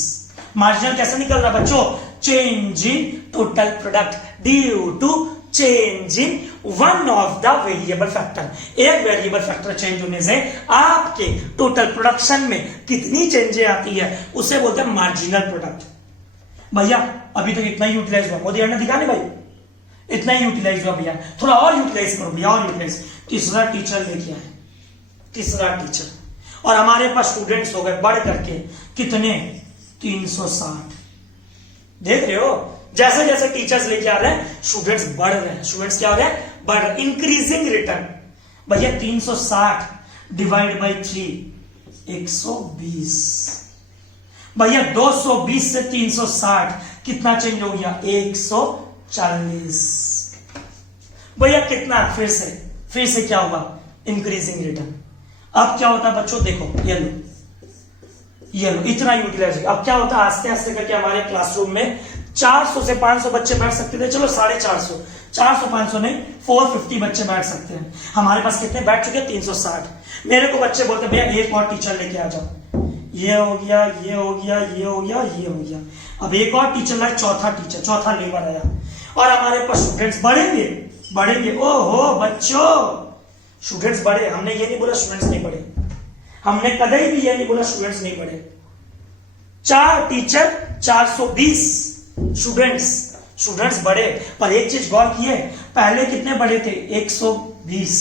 मार्जिनल कैसे निकल रहा बच्चों? Change in total product due to change in one of the variable factor. एक वेरिएबल फैक्टर चेंज होने से आपके टोटल प्रोडक्शन में कितनी चेंजेस आती है उसे बोलते हैं मार्जिनल प्रोडक्ट। भैया अभी तक इतना ही यूटिलाइज हुआ, मोदी ने दिखा नहीं भाई, इतना ही यूटिलाइज हुआ भैया, थोड़ा और यूटिलाइज करो भैया, और यूटिलाइज। तीसरा टीचर लेके आए, तीसरा टीचर, और हमारे पास स्टूडेंट्स हो गए बढ़ करके कितने? 360। देख रहे हो जैसे जैसे टीचर्स लेके आ रहे हैं स्टूडेंट्स बढ़ रहे हैं। स्टूडेंट्स क्या हो रहे हैं? बढ़ रहे, इंक्रीजिंग रिटर्न। भैया 360 डिवाइड बाई 3 120। भैया 220 से 360 कितना चेंज हो गया? 140। भैया कितना? फिर से क्या हुआ? Increasing return. अब क्या होता है बच्चों? देखो ये लो इतना यूटिलाइज। अब क्या होता है? आस्ते आस्ते करके हमारे क्लासरूम में 400 से 500 बच्चे बैठ सकते थे, चलो 450, 400 500 नहीं 450 बच्चे बैठ सकते हैं। हमारे पास कितने बैठ चुके? 360। मेरे को बच्चे बोलते भैया एक और टीचर लेके आ जाओ, ये हो गया, ये हो गया, ये हो गया, ये हो गया, अब एक और टीचर लाए, चौथा टीचर, चौथा लेबर आया, और हमारे पास स्टूडेंट्स बढ़ेंगे। ओहो बच्चों, स्टूडेंट्स बढ़े, हमने ये नहीं बोला स्टूडेंट्स नहीं बढ़े, हमने कभी भी ये नहीं बोला स्टूडेंट्स नहीं बढ़े। 4 टीचर 420 स्टूडेंट्स बढ़े, पर एक चीज गौर किए, पहले कितने बढ़े थे? 120,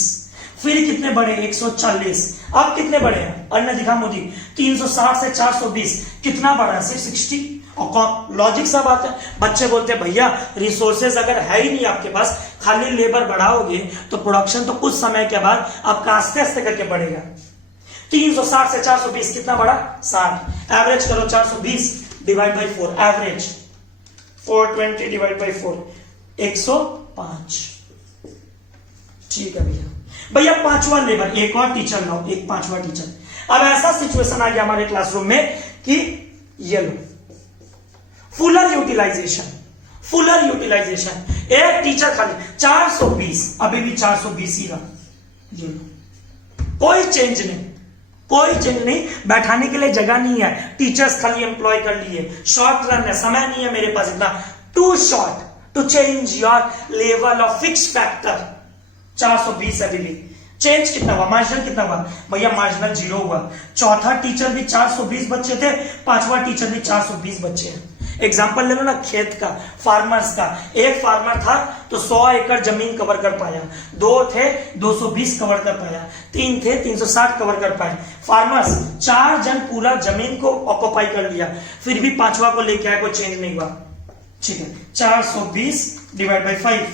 फिर कितने बढ़े? 140, अब कितने बढ़े हैं? अन्य दिखा मोदी, 360 से 420 कितना बढ़ा? 660। और लॉजिक सा बात है, बच्चे बोलते हैं भैया रिसोर्सेज अगर है ही नहीं आपके पास, खाली लेबर बढ़ाओगे तो प्रोडक्शन तो कुछ समय के बाद आपका आस्ते आस्ते करके बढ़ेगा। 360 से 420 कितना बढ़ा? 60। एवरेज करो 420 divide by 4, average 420 divide by 4 105। ठीक है भैया 5वां लेबर, एक और टीचर लाओ, एक 5वां टीचर। अब ऐसा सिचुएशन आ गया हमारे क्लासरूम में कि ये लो फुलर यूटिलाइजेशन, एक टीचर खाली 420, अभी भी 420 ही रहा, ये लो कोई चेंज नहीं, बैठाने के लिए जगह नहीं है, टीचर्स खाली एम्प्लॉय कर लिए, शॉर्ट रन है, समय नहीं है मेरे पास इतना, too short to change your level of fix factor. 420 अभी भी चेंज कितना हुआ? मार्जिनल कितना हुआ? भैया मार्जिनल 0 हुआ। चौथा टीचर भी 420 बच्चे थे, 5वां टीचर भी 420 बच्चे हैं। एग्जाम्पल ले लो ना खेत का, फार्मर्स का, एक फार्मर था तो 100 एकड़ जमीन कवर कर पाया, 2 थे 220 कवर कर पाया, 3 थे 360 कवर कर पाए। फार्मर्स 4 जन पूरा जमीन को ऑक्युपाई कर लिया, फिर भी 5वां को लेके आया, कोई चेंज नहीं हुआ। ठीक है, 420 डिवाइड बाई 5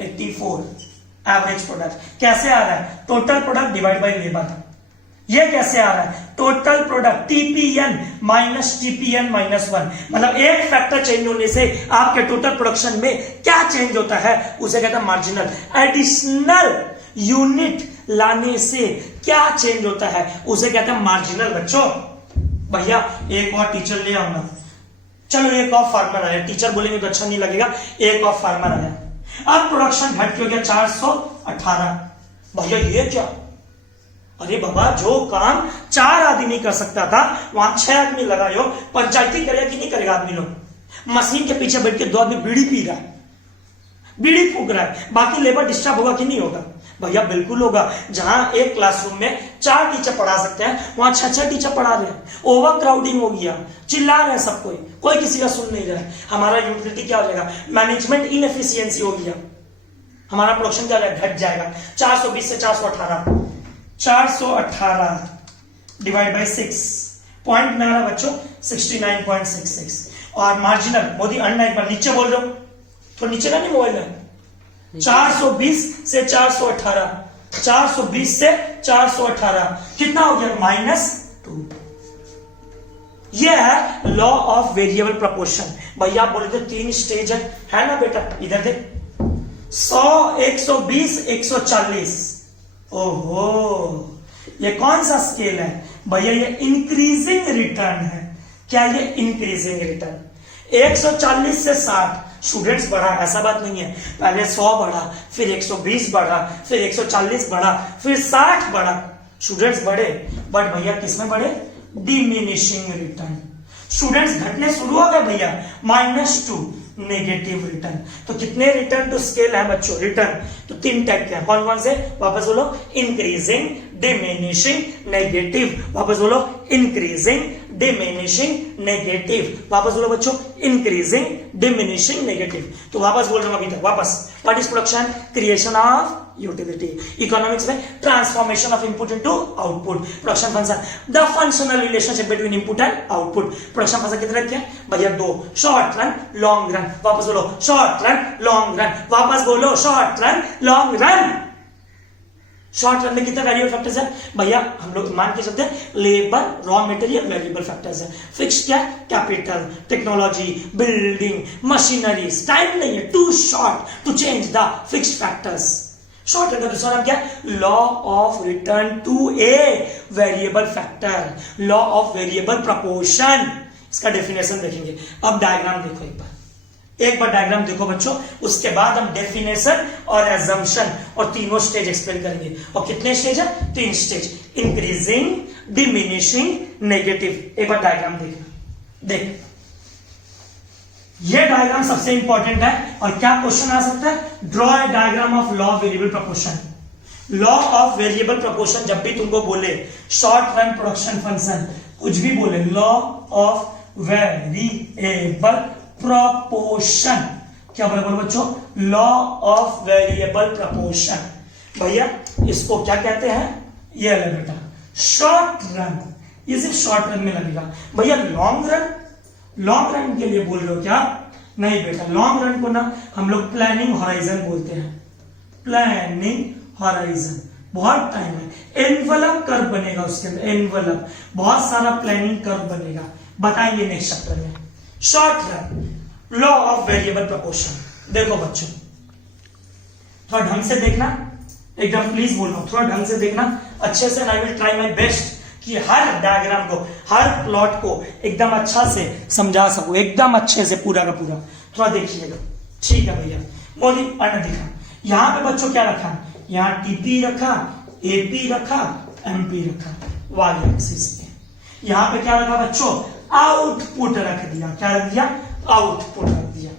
84 एवरेज प्रोडक्ट। कैसे आ रहा है? Total product divide by labour. ये कैसे आ रहा है? Total product TPN minus TPN minus 1, मतलब एक फैक्टर चेंज होने से आपके टोटल प्रोडक्शन में क्या चेंज होता है उसे कहते हैं मार्जिनल। एडिशनल यूनिट लाने से क्या चेंज होता है उसे कहते हैं मार्जिनल। बच्चों भैया एक और टीचर ले आओ ना, चलो एक और फार्मर आया, टीचर बोलेंगे तो अच्छा नहीं लगेगा, एक और फार्मर आया, अब प्रोडक्शन घट के हो गया 418। भैया ये क्या? अरे बाबा जो काम 4 आदमी नहीं कर सकता था वहां 6 आदमी लगाए हो, पंचायती करेगा कि नहीं करेगा आदमी लोग? मशीन के पीछे बैठ के 2 आदमी बीड़ी पी रहा है, बीड़ी फूक रहा है, बाकी लेबर डिस्टर्ब होगा कि नहीं होगा? भैया बिल्कुल होगा। जहां एक क्लासरूम में 4 टीचर पढ़ा सकते हैं वहां 6 टीचर पढ़ा रहे हैं, ओवर क्राउडिंग हो गया, चिल्ला रहे हैं सब, कोई किसी का सुन नहीं रहा है। हमारा यूटिलिटी क्या हो जाएगा? मैनेजमेंट इनएफिशिएंसी हो गया, हमारा प्रोडक्शन क्या घट जाएगा। 420 से 418 डिवाइड बाई 6 पॉइंट में आ रहा बच्चों 69.66। और मार्जिनल मोदी अन्ना एक बार नीचे बोल रहे हो तो नीचे ना नहीं मोबाइल है। 420 से 418, 420 से 418 कितना हो गया? -2। यह है लॉ ऑफ वेरिएबल प्रोपोर्शन। भैया आप बोले थे 3 स्टेज है ना बेटा, इधर देख 100 120 140। ओहो ये कौन सा स्केल है भैया? ये इंक्रीजिंग रिटर्न है। क्या ये इंक्रीजिंग रिटर्न? 140 से 60 स्टूडेंट्स बढ़ा, ऐसा बात नहीं है, पहले 100 बढ़ा, फिर 120 बढ़ा, फिर 140 बढ़ा, फिर 60 बढ़ा, स्टूडेंट्स बढ़े, बट भैया किसमें बढ़े? Diminishing return. स्टूडेंट्स घटने शुरू हो गए भैया, -2 नेगेटिव रिटर्न। तो कितने रिटर्न टू स्केल है बच्चों? रिटर्न तो 3 टाइप के हैं, कौन कौन से? वापस बोलो, इंक्रीजिंग, डिमिनिशिंग, नेगेटिव। वापस बोलो, इंक्रीजिंग, डिमिनिशिंग, नेगेटिव। वापस बोलो बच्चों, इंक्रीजिंग, डिमिनिशिंग, नेगेटिव। तो वापस बोल रहा हूं अभी तक, वापस। What is production? Creation of utility. Economics में transformation of input into output. Production function, the functional relationship between input and output. Production function कितने रखे हैं भैया? 2, शॉर्ट रन, लॉन्ग रन। वापस बोलो, शॉर्ट रन, लॉन्ग रन। वापस बोलो, short run, long run. Short run में कितने वेरिएबल फैक्टर्स है भैया? हम लोग मान के चलते हैं, labour, raw material, variable factors है। फिक्स क्या? Capital, technology, building, machinery. Time नहीं है, too short to change the fixed factors. Short run का दूसरा नाम क्या? Law of return to a variable factor, law of variable proportion. इसका डेफिनेशन देखेंगे। अब डायग्राम देखो एक बार डायग्राम देखो बच्चों, उसके बाद हम डेफिनेशन और एजम्पशन और तीनों स्टेज एक्सप्लेन करेंगे। और कितने स्टेज है? 3 स्टेज, इंक्रीजिंग, डिमिनिशिंग, नेगेटिव। एक बार डायग्राम देखना। देख, ये डायग्राम सबसे इंपॉर्टेंट है। और क्या क्वेश्चन आ सकता है? Draw a diagram of law of variable proportion. Law of variable proportion जब भी तुमको बोले, शॉर्ट रन प्रोडक्शन फंक्शन, कुछ भी बोले, लॉ ऑफ वेरिएबल प्रपोर्शन, क्या बोले बोलो बच्चों? Law of variable proportion. भैया इसको क्या कहते हैं? ये ले बेटा, शॉर्ट रन। ये सिर्फ शॉर्ट रन में लगेगा। भैया लॉन्ग रन, लॉन्ग रन के लिए बोल रहे हो क्या? नहीं बेटा, लॉन्ग रन को ना हम लोग प्लानिंग हॉराइजन बोलते हैं। प्लानिंग हॉराइजन, बहुत टाइम है। एनवलप कर्व बनेगा उसके अंदर, एनवलप, बहुत सारा प्लानिंग कर्व बनेगा, बताएंगे नेक्स्ट चैप्टर में। Short run, law of variable proportion. देखो बच्चों, थोड़ा ढंग से देखना, एकदम प्लीज बोल रहा हूं, थोड़ा ढंग से देखना अच्छे से। I will try my best कि हर डायग्राम को, हर प्लॉट को एकदम अच्छा से समझा सकूं, एकदम अच्छे से पूरा का पूरा। थोड़ा देखिएगा, ठीक है भैया? मोदी अन्न दिखा, यहां पे बच्चों क्या रखा? यहां टीपी रखा, एपी रखा, एमपी रखा, वाई एक्सिस पे। यहां पे क्या रखा बच्चों? आउटपुट रख दिया। क्या रख दिया? आउटपुट रख दिया।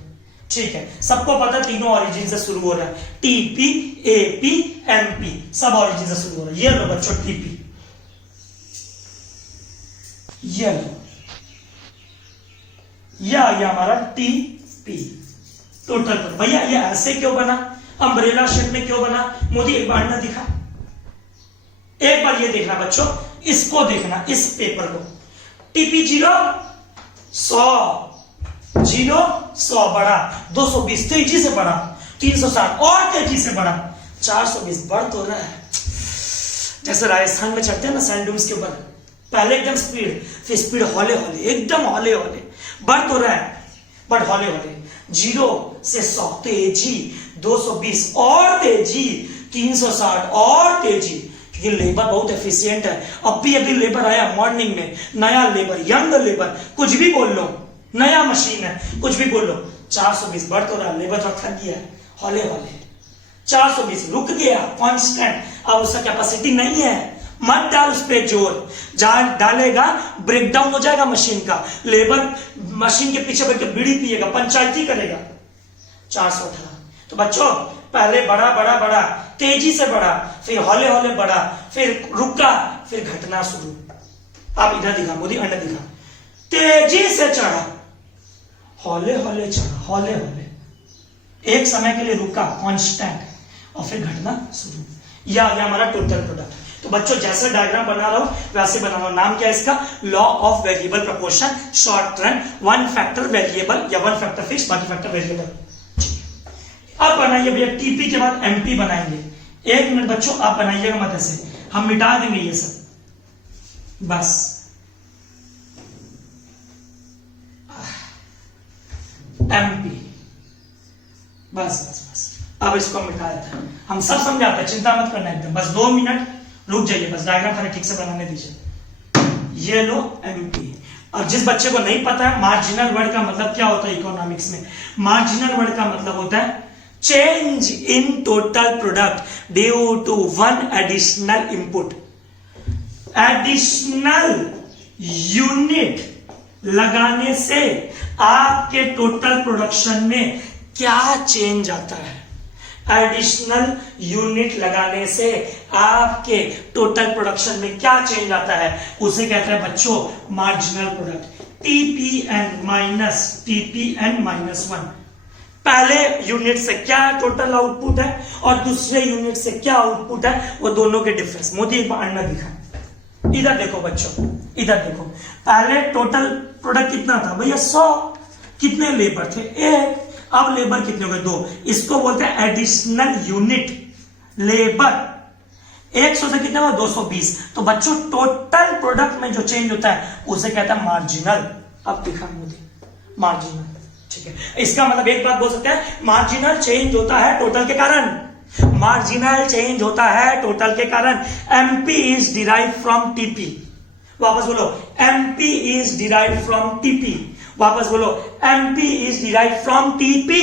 ठीक है, सबको पता तीनों ऑरिजिन से शुरू हो रहा है, टीपी, एपी, एमपी, सब ऑरिजिन से शुरू हो रहा है। ये लो बच्चों टीपी, ये लो, ये हमारा टीपी टोटल। भैया ये ऐसे क्यों बना? अम्ब्रेला शेप में क्यों बना? मोदी एक बार ना दिखा, एक बार ये देखना बच्चों, इसको देखना, इस पेपर को। टीपी 0 100 बढ़ा, 220 तेजी से बढ़ा, 360 और तेजी से बढ़ा, 420 बढ़ तो रहा है। जैसे राजस्थान में चढ़ते हैं ना सैंड ड्यून्स के ऊपर, पहले एकदम स्पीड, फिर स्पीड हौले हौले, एकदम हौले हौले बढ़ तो रहा है, बट हौले हौले। 0 से 100 तेजी, 220 और तेजी, 360 और तेजी, क्योंकि लेबर बहुत एफिशिएंट है। अभी लेबर आया मॉर्निंग में, नया लेबर, यंग लेबर, कुछ भी बोल लो, नया मशीन है, कुछ भी बोल लो। 420 बढ़ तो रहा, लेबर तो थक गया है, हौले हौले। 420 रुक गया, कांस्टेंट, अब उसका कैपेसिटी नहीं है, मत डाल उस पर जोर, जहां डालेगा ब्रेकडाउन हो जाएगा मशीन का। लेबर मशीन के पीछे बैठ के बीड़ी पिएगा, पंचायती करेगा। 418। तो बच्चों पहले बढ़ा बढ़ा बढ़ा, तेजी से बढ़ा, फिर हौले हौले बढ़ा, फिर रुका, फिर घटना शुरू। आप इधर दिखा मोदी, अंडा दिखा, तेजी से चढ़ा, हौले हौले चढ़ा, हौले हौले, एक समय के लिए रुका, कांस्टेंट, और फिर घटना शुरू। यह आ गया हमारा टोटल प्रोडक्ट। तो बच्चों जैसे डायग्राम बना रहा हूं वैसे बना रहा हूं। नाम क्या है इसका? Law of variable proportion, short run, 1 factor variable या 1 फैक्टर फिक्स, बाकी फैक्टर वेरिएबल। अब बनाइए भैया, टीपी के बाद एमपी बनाएंगे। 1 मिनट बच्चों, आप बनाइएगा मत ऐसे, हम मिटा देंगे ये सब, बस। एमपी, बस बस बस, अब इसको मिटा देते हैं, हम सब समझाते हैं, चिंता मत करना एकदम, बस 2 मिनट रुक जाइए, बस डायग्राम खाली ठीक से बनाने दीजिए। ये लो एमपी। और जिस बच्चे को नहीं पता है मार्जिनल वर्ड का मतलब क्या होता है इकोनॉमिक्स में, मार्जिनल वर्ड का मतलब होता है change in total product due to 1 additional input. Additional unit लगाने से आपके टोटल प्रोडक्शन में क्या चेंज आता है? एडिशनल यूनिट लगाने से आपके टोटल प्रोडक्शन में क्या चेंज आता है, उसे कहते हैं बच्चों मार्जिनल प्रोडक्ट। टीपीएन माइनस 1, पहले यूनिट से क्या टोटल आउटपुट है और दूसरे यूनिट से क्या आउटपुट है, वो दोनों के डिफरेंस। मोदी एक बार अन्ना दिखा, इधर देखो बच्चों, इधर देखो। पहले टोटल प्रोडक्ट कितना था भैया 100, कितने लेबर थे 1, अब लेबर कितने हो गए 2, इसको बोलते हैं एडिशनल यूनिट लेबर। 100 से कितना हुआ 220, तो बच्चों टोटल प्रोडक्ट में जो चेंज होता है उसे कहता है मार्जिनल। अब दिखा मोदी मार्जिनल, ठीक है। इसका मतलब एक बात बोल सकते हैं, मार्जिनल चेंज होता है टोटल के कारण, मार्जिनल चेंज होता है टोटल के कारण। MP is derive from TP, वापस बोलो MP is derive from TP, वापस बोलो MP is derive from TP,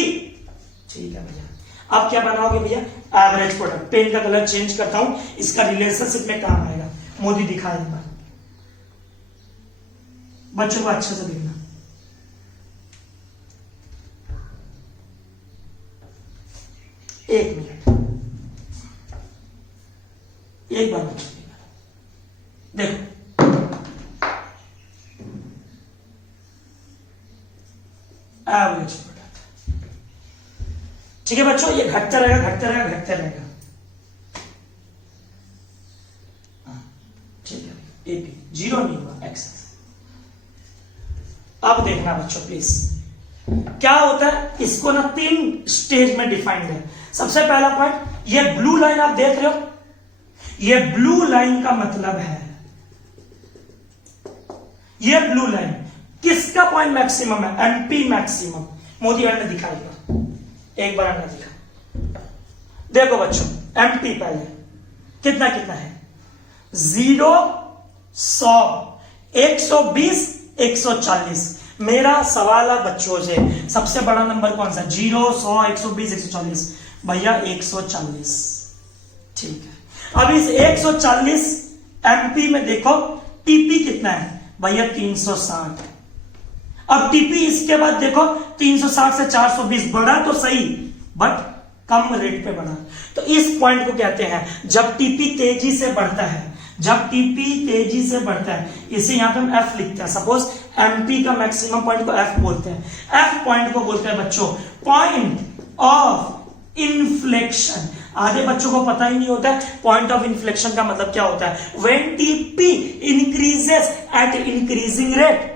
ठीक है भैया। अब क्या बनाओगे भैया एवरेज प्रोडक्ट। पेन का कलर चेंज करता हूं, इसका रिलेशनशिप में काम आएगा। मोदी दिखा एक बार, बच्चों को अच्छे से देखना। एक मिनट, एक बार बच्चों देखो, एवरेज प्रोडक्ट, ठीक है बच्चों। ये घटता रहेगा घटता रहेगा घटता रहेगा, ठीक है। एपी 0 नहीं हुआ, एक्स। अब देखना बच्चों प्लीज, क्या होता है, इसको ना 3 स्टेज में डिफाइंड है। सबसे पहला पॉइंट, ये ब्लू लाइन आप देख रहे हो, ये ब्लू लाइन का मतलब है, ये ब्लू लाइन किसका पॉइंट मैक्सिमम है, एमपी मैक्सिमम। मोदी ने दिखाएगा, एक बार ने दिखा, देखो बच्चों एमपी पहले कितना कितना है, 0, 100, 120, 140। मेरा सवाल है बच्चों से, सबसे बड़ा नंबर कौन सा, 0, 100, 120, 140, भैया 140, ठीक है। अब इस 140 एमपी में देखो टीपी कितना है भैया 360। अब टीपी इसके बाद देखो 360 से 420, बढ़ा तो सही बट कम रेट पे बढ़ा। तो इस पॉइंट को कहते हैं जब टीपी तेजी से बढ़ता है, जब टीपी तेजी से बढ़ता है, इसे यहां पे हम एफ लिखते हैं। सपोज एमपी का मैक्सिमम पॉइंट को एफ बोलते हैं। एफ पॉइंट को बोलते हैं बच्चों पॉइंट ऑफ इन्फ्लेक्शन। आधे बच्चों को पता ही नहीं होता है पॉइंट ऑफ इन्फ्लेक्शन का मतलब क्या होता है। When TP increases at increasing rate,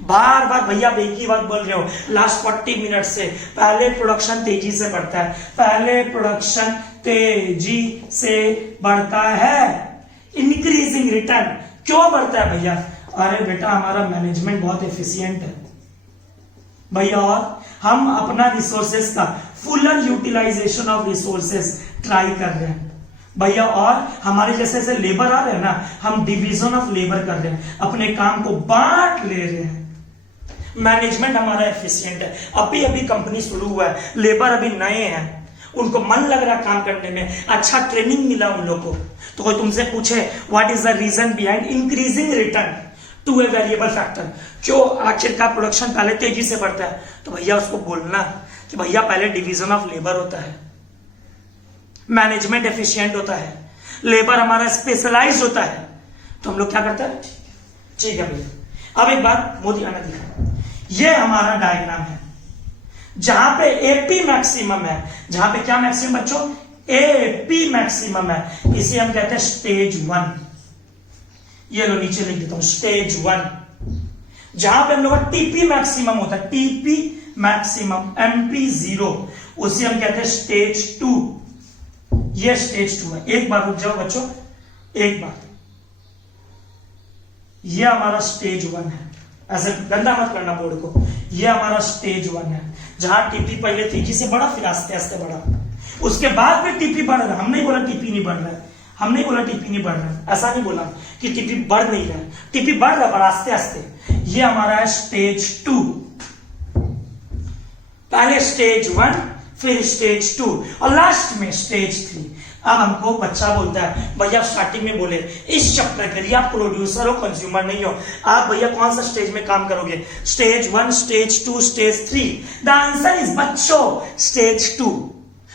बार बार भैया एक ही बात बोल रहे हो लास्ट 40 मिनट से, पहले प्रोडक्शन तेजी से बढ़ता है, पहले प्रोडक्शन तेजी से बढ़ता है, इंक्रीजिंग रिटर्न। क्यों बढ़ता है भैया, अरे बेटा हमारा मैनेजमेंट बहुत एफिशिएंट है भैया, और हम अपना रिसोर्सेस का fuller utilization of resources try कर रहे हैं भैया, और हमारे जैसे जैसे लेबर आ रहे हैं ना, हम डिवीजन ऑफ लेबर कर रहे हैं, अपने काम को बांट ले रहे हैं। मैनेजमेंट हमारा एफिशिएंट है। अभी अभी कंपनी शुरू हुआ है, लेबर अभी नए हैं, उनको मन लग रहा है काम करने में, अच्छा ट्रेनिंग मिला उन लोगों को। तो कोई तुमसे पूछे what is the reason behind increasing return to a variable factor, क्यों आखिरकार प्रोडक्शन पहले तेजी से बढ़ता है, तो भैया उसको बोलना कि भैया पहले डिवीजन ऑफ लेबर होता है, मैनेजमेंट एफिशिएंट होता है, लेबर हमारा स्पेशलाइज्ड होता है, तो हम लोग क्या करते हैं, ठीक है भैया। अब एक बात मोदी आना दिखा, ये हमारा डायग्राम है जहां पे एपी मैक्सिमम है, जहां पे क्या मैक्सिमम बच्चों, एपी मैक्सिमम है, इसे हम कहते हैं स्टेज 1। ये लो नीचे लिख देता हूं स्टेज 1, जहां पे हम लोग का टीपी मैक्सिमम होता है, टीपी मैक्सिमम एमपी 0, उसे हम कहते हैं स्टेज 2। ये स्टेज 2 है। एक बार रुक जाओ बच्चों, एक बार, ये हमारा स्टेज 1 है, ऐसे गंदा मत करना बोर्ड को, ये हमारा स्टेज 1 है, जहां टीपी पहले तेजी से बढ़ा फिर आस्ते आस्ते बढ़ा, उसके बाद में टीपी बढ़ रहा है। हम नहीं बोला टीपी नहीं बढ़ रहा है, हम नहीं बोला टीपी नहीं बढ़ रहा है, ऐसा नहीं बोला कि टीपी बढ़ नहीं रहा है, टीपी बढ़ रहा है पर आस्ते आस्ते। ये हमारा है स्टेज 2, पहले स्टेज 1 फिर स्टेज 2 और लास्ट में स्टेज 3। अब हमको बच्चा बोलता है भैया स्टार्टिंग में बोले इस चैप्टर के लिए आप प्रोड्यूसर हो कंज्यूमर नहीं हो, आप भैया कौन सा स्टेज में काम करोगे, stage 1, stage 2, stage 3। The answer is बच्चों स्टेज 2,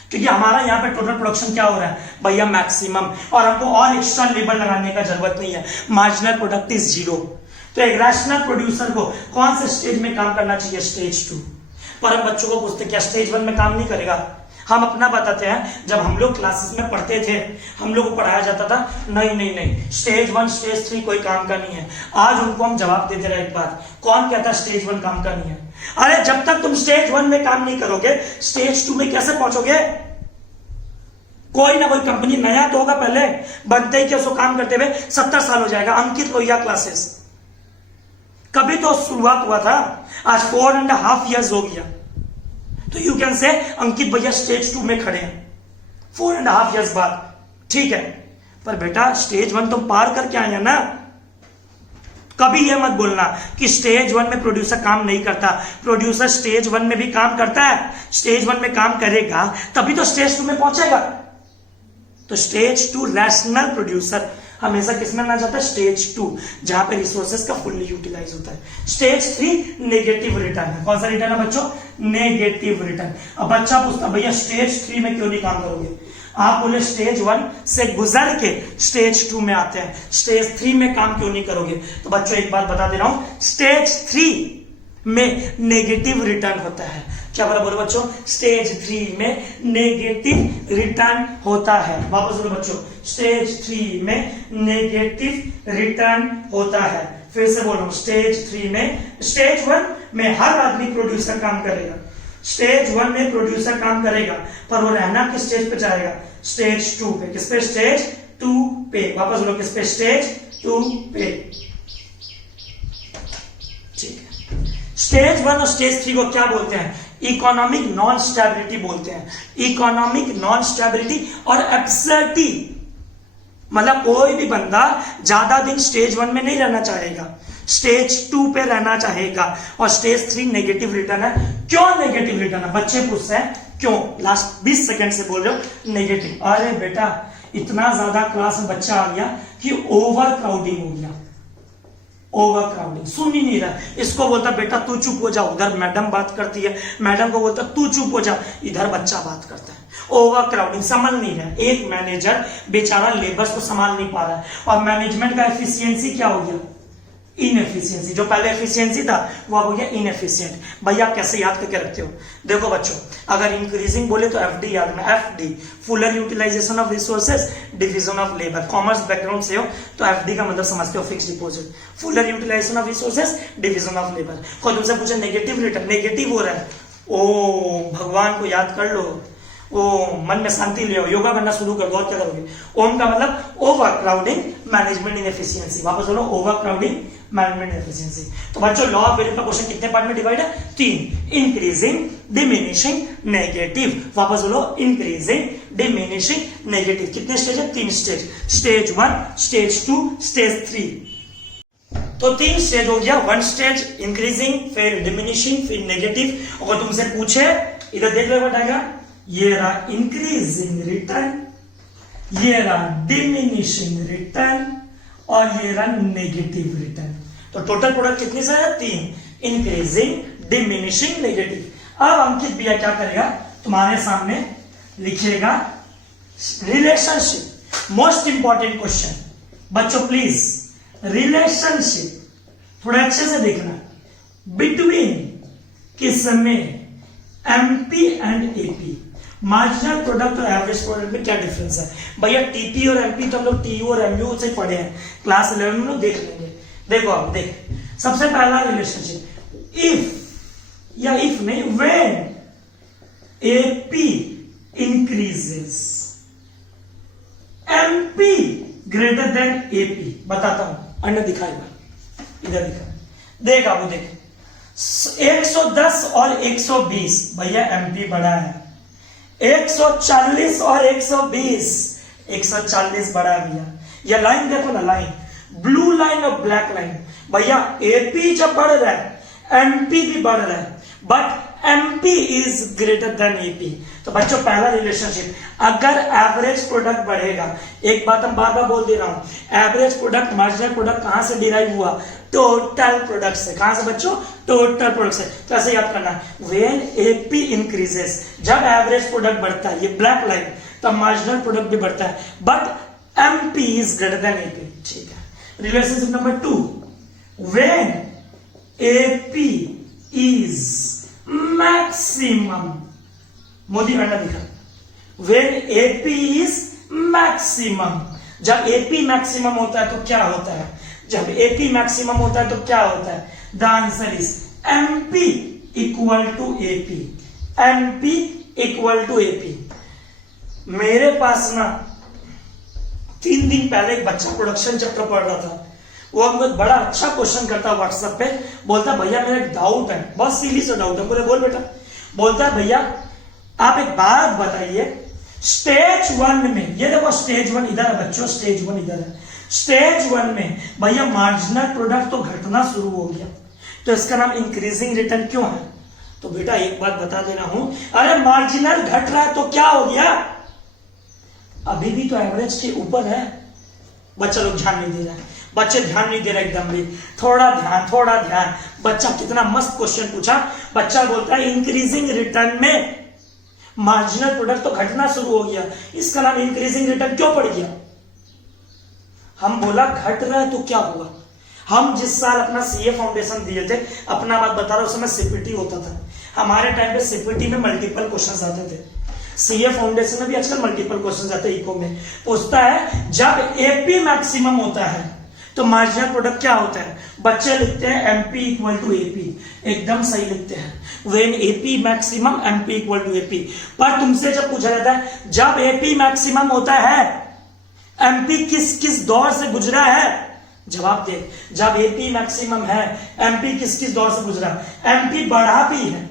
क्योंकि हमारा यहाँ पे टोटल प्रोडक्शन क्या हो रहा है भैया मैक्सिमम, और हमको और एक्स्ट्रा लेबर लगाने का जरूरत नहीं है, मार्जिनल प्रोडक्ट इज 0। तो एक रैशनल प्रोड्यूसर को कौन से स्टेज में काम करना चाहिए, स्टेज 2। पर हम बच्चों को पूछते क्या स्टेज 1 में काम नहीं करेगा, हम अपना बताते हैं। जब हम लोग क्लासेस में पढ़ते थे हम लोग को पढ़ाया जाता था नहीं स्टेज 1 स्टेज 3 कोई काम का नहीं है। आज उनको हम जवाब देते रहे एक बात, कौन कहता स्टेज 1 काम का नहीं है? अरे जब तक तुम स्टेज 1 में काम नहीं करोगे स्टेज 2 में कैसे पहुंचोगे? कोई ना कोई कंपनी नया तो होगा, पहले बनते ही क्या उसको काम करते हुए 70 साल हो जाएगा। अंकित लोहिया क्लासेस कभी तो शुरुआत हुआ था, आज 4.5 years हो गया। तो यू कैन से अंकित भैया स्टेज 2 में खड़े हैं 4.5 years बाद, ठीक है। पर बेटा स्टेज 1 तो पार करके आए हैं ना। कभी यह मत बोलना कि स्टेज 1 में प्रोड्यूसर काम नहीं करता, प्रोड्यूसर स्टेज 1 में भी काम करता है। स्टेज 1 में काम करेगा तभी तो स्टेज 2 में पहुंचेगा। तो स्टेज 2 रैशनल प्रोड्यूसर हमेशा किस में ना जाता है, स्टेज 2, जहां पे रिसोर्सेज का फुल्ली यूटिलाइज होता है। स्टेज 3 नेगेटिव रिटर्न है। कौन सा रिटर्न है बच्चों, नेगेटिव रिटर्न। अब बच्चा पूछता भैया स्टेज 3 में क्यों नहीं काम करोगे? आप बोले स्टेज 1 से गुजर के स्टेज 2 में आते हैं, स्टेज 3 में काम क्यों नहीं करोगे? तो बच्चों एक बात बता दे रहा हूं, स्टेज 3 में नेगेटिव रिटर्न होता है। क्या बोले बच्चों, स्टेज 3 में नेगेटिव रिटर्न होता है। वापस बोलो बच्चों, स्टेज 3 में नेगेटिव रिटर्न होता है। फिर से बोलो, स्टेज 3 में, स्टेज 1 में हर आदमी प्रोड्यूसर काम करेगा, स्टेज 1 में प्रोड्यूसर काम करेगा, पर वो रहना किस स्टेज पे जाएगा, स्टेज 2 पे। किस पे, स्टेज 2 पे। वापस बोलो, किस पे, स्टेज 2 पे। ठीक है। स्टेज 1 और स्टेज 3 को क्या बोलते हैं, इकोनॉमिक नॉन स्टेबिलिटी बोलते हैं। इकोनॉमिक नॉन स्टेबिलिटी और एब्सर्टी, मतलब कोई भी बंदा ज्यादा दिन स्टेज 1 में नहीं रहना चाहेगा, स्टेज 2 पे रहना चाहेगा। और स्टेज 3 नेगेटिव रिटर्न है। क्यों नेगेटिव रिटर्न है? बच्चे पूछते हैं क्यों, लास्ट 20 सेकंड से बोल रहे हो नेगेटिव। अरे बेटा इतना ज्यादा क्लास में बच्चा आ गया कि ओवर क्राउडिंग हो गया, ओवर क्राउडिंग, सुन ही नहीं रहा। इसको बोलता बेटा तू चुप हो जा, उधर मैडम बात करती है, मैडम को बोलता तू चुप हो जा, इधर बच्चा बात करता है। ओवर क्राउडिंग, संभाल नहीं रहा। एक मैनेजर बेचारा लेबर्स को संभाल नहीं पा रहा है, और मैनेजमेंट का एफिशिएंसी क्या हो गया, इनएफिशिएंसी। जो पहले एफिशिएंसी था वो अब हो गया इनएफिशिएंट। भैया कैसे याद करके रखते हो? देखो बच्चों, अगर इंक्रीजिंग बोले तो एफडी याद में, FD fuller utilization of resources, division of labour. Commerce background से हो तो एफडी का मतलब समझते हो, fix deposit, fuller utilization of resources, division of labour. कोई तुमसे पूछे नेगेटिव रिटर्न, नेगेटिव हो रहा है, ओ भगवान को याद कर लो, ओ मन में शांति ले आओ, योगा करना शुरू कर दो, और क्या करोगे? ओम का मतलब ओवर क्राउडिंग, मैनेजमेंट इनएफिशिएंसी। वापस बोलो, ओवर क्राउडिंग, मैनेजमेंट इनएफिशिएंसी। तो बच्चों लॉ ऑफ वैल्यू का क्वेश्चन कितने पार्ट में डिवाइड है? 3, इंक्रीजिंग, डिमिनिशिंग, नेगेटिव। वापस बोलो, इंक्रीजिंग, डिमिनिशिंग, नेगेटिव। कितने स्टेज है? 3 स्टेज, स्टेज 1, स्टेज 2, स्टेज 3। तो 3 स्टेज हो गया, 1 स्टेज इंक्रीजिंग, फिर डिमिनिशिंग, फिर नेगेटिव। अगर तुमसे पूछे, इधर देख लो बताएगा, ये रहा इंक्रीजिंग रिटर्न, ये रहा डिमिनिशिंग रिटर्न, और ये रहा नेगेटिव रिटर्न। तो टोटल प्रोडक्ट कितनी से है? 3, इंक्रीजिंग, डिमिनिशिंग, नेगेटिव। अब अंकित भैया क्या करेगा, तुम्हारे सामने लिखेगा रिलेशनशिप। मोस्ट इंपॉर्टेंट क्वेश्चन बच्चों, प्लीज रिलेशनशिप थोड़ा अच्छे से देखना, बिटवीन किसमें, MP and AP. Marginal product और एवरेज प्रोडक्ट में क्या डिफरेंस है? भैया टीपी और एमपी तो हम लोग टीयू और एमयू से पढ़े हैं, क्लास 11 में लोग देख लेंगे। देखो आप देख, सबसे पहला रिलेशनशिप, इफ या इफ नहीं, when AP increases, MP greater than AP. बताता हूं, अन्य दिखाएगा, इधर दिखा, देख आप देख, 110 और 120, भैया एमपी बड़ा है। 140 और 120, 140 बड़ा भैया। ये लाइन देखो ना, लाइन ब्लू लाइन और ब्लैक लाइन। भैया एपी जब बढ़ रहा है एमपी भी बढ़ रहा है, but MP is greater than AP। तो बच्चों पहला रिलेशनशिप, अगर एवरेज प्रोडक्ट बढ़ेगा, एक बात हम बार बार बोल दे रहा हूं, एवरेज प्रोडक्ट मार्जिनल प्रोडक्ट कहां से डिराइव हुआ? टोटल प्रोडक्ट से। कहां से बच्चों? टोटल प्रोडक्ट से। तो ऐसे याद करना, व्हेन AP इंक्रीजेस, जब एवरेज प्रोडक्ट बढ़ता है, ये ब्लैक लाइन, तब मार्जिनल प्रोडक्ट भी बढ़ता है, but MP is greater then AP। ठीक है। Relationship number 2, when AP is maximum, Modi मैंने लिखा, व्हेन AP इज मैक्सिमम, जब AP मैक्सिमम होता है तो क्या होता है? जब AP मैक्सिमम होता है तो क्या होता है? The answer is MP equal to AP। MP equal to AP। मेरे पास ना 3 दिन पहले एक बच्चा प्रोडक्शन चैप्टर पढ़ रहा था, वो हमको बड़ा अच्छा क्वेश्चन करता व्हाट्सएप पे, बोलता भैया मेरा एक डाउट है, बहुत सीरियस डाउट है। बोले बोल बेटा। बोलता है भैया आप एक बात बताइए, स्टेज 1 में, ये देखो स्टेज 1 इधर है बच्चों, स्टेज 1 इधर है, स्टेज 1 में भैया मार्जिनल प्रोडक्ट तो घटना शुरू हो गया, तो इसका नाम इंक्रीजिंग रिटर्न क्यों है? तो बेटा एक बात बता दे रहा हूं, अरे मार्जिनल घट रहा है तो क्या हो गया? अभी भी तो एवरेज के ऊपर है। बच्चा लोग ध्यान नहीं दे रहा है, बच्चे ध्यान नहीं दे रहे एकदम भी, थोड़ा ध्यान थोड़ा ध्यान। बच्चा कितना मस्त क्वेश्चन पूछा, बच्चा बोलता है इंक्रीजिंग रिटर्न में मार्जिनल प्रोडक्ट तो घटना शुरू हो गया, इसका नाम इंक्रीजिंग रिटर्न क्यों पड़ गया? हम बोला घट रहा है तो क्या हुआ? हम जिस साल अपना सीए फाउंडेशन दिए थे, अपना बात बता रहा हूं, उस समय सीपीटी होता था, हमारे टाइम पे सीपीटी में मल्टीपल क्वेश्चंस आते थे, सीए फाउंडेशन में भी आजकल मल्टीपल क्वेश्चंस आते हैं। इको में पूछता है जब एपी मैक्सिमम होता है तो मार्जिनल प्रोडक्ट क्या होता है? बच्चे लिखते हैं एमपी इक्वल टू एपी, एकदम सही लिखते हैं, when AP maximum MP equal to AP. पर तुमसे जब पूछा जाता है जब एपी मैक्सिमम होता है एमपी किस किस दौर से गुजरा है, जवाब दे, जब एपी मैक्सिमम है एमपी किस किस दौर से गुजरा? एमपी बढ़ा भी है,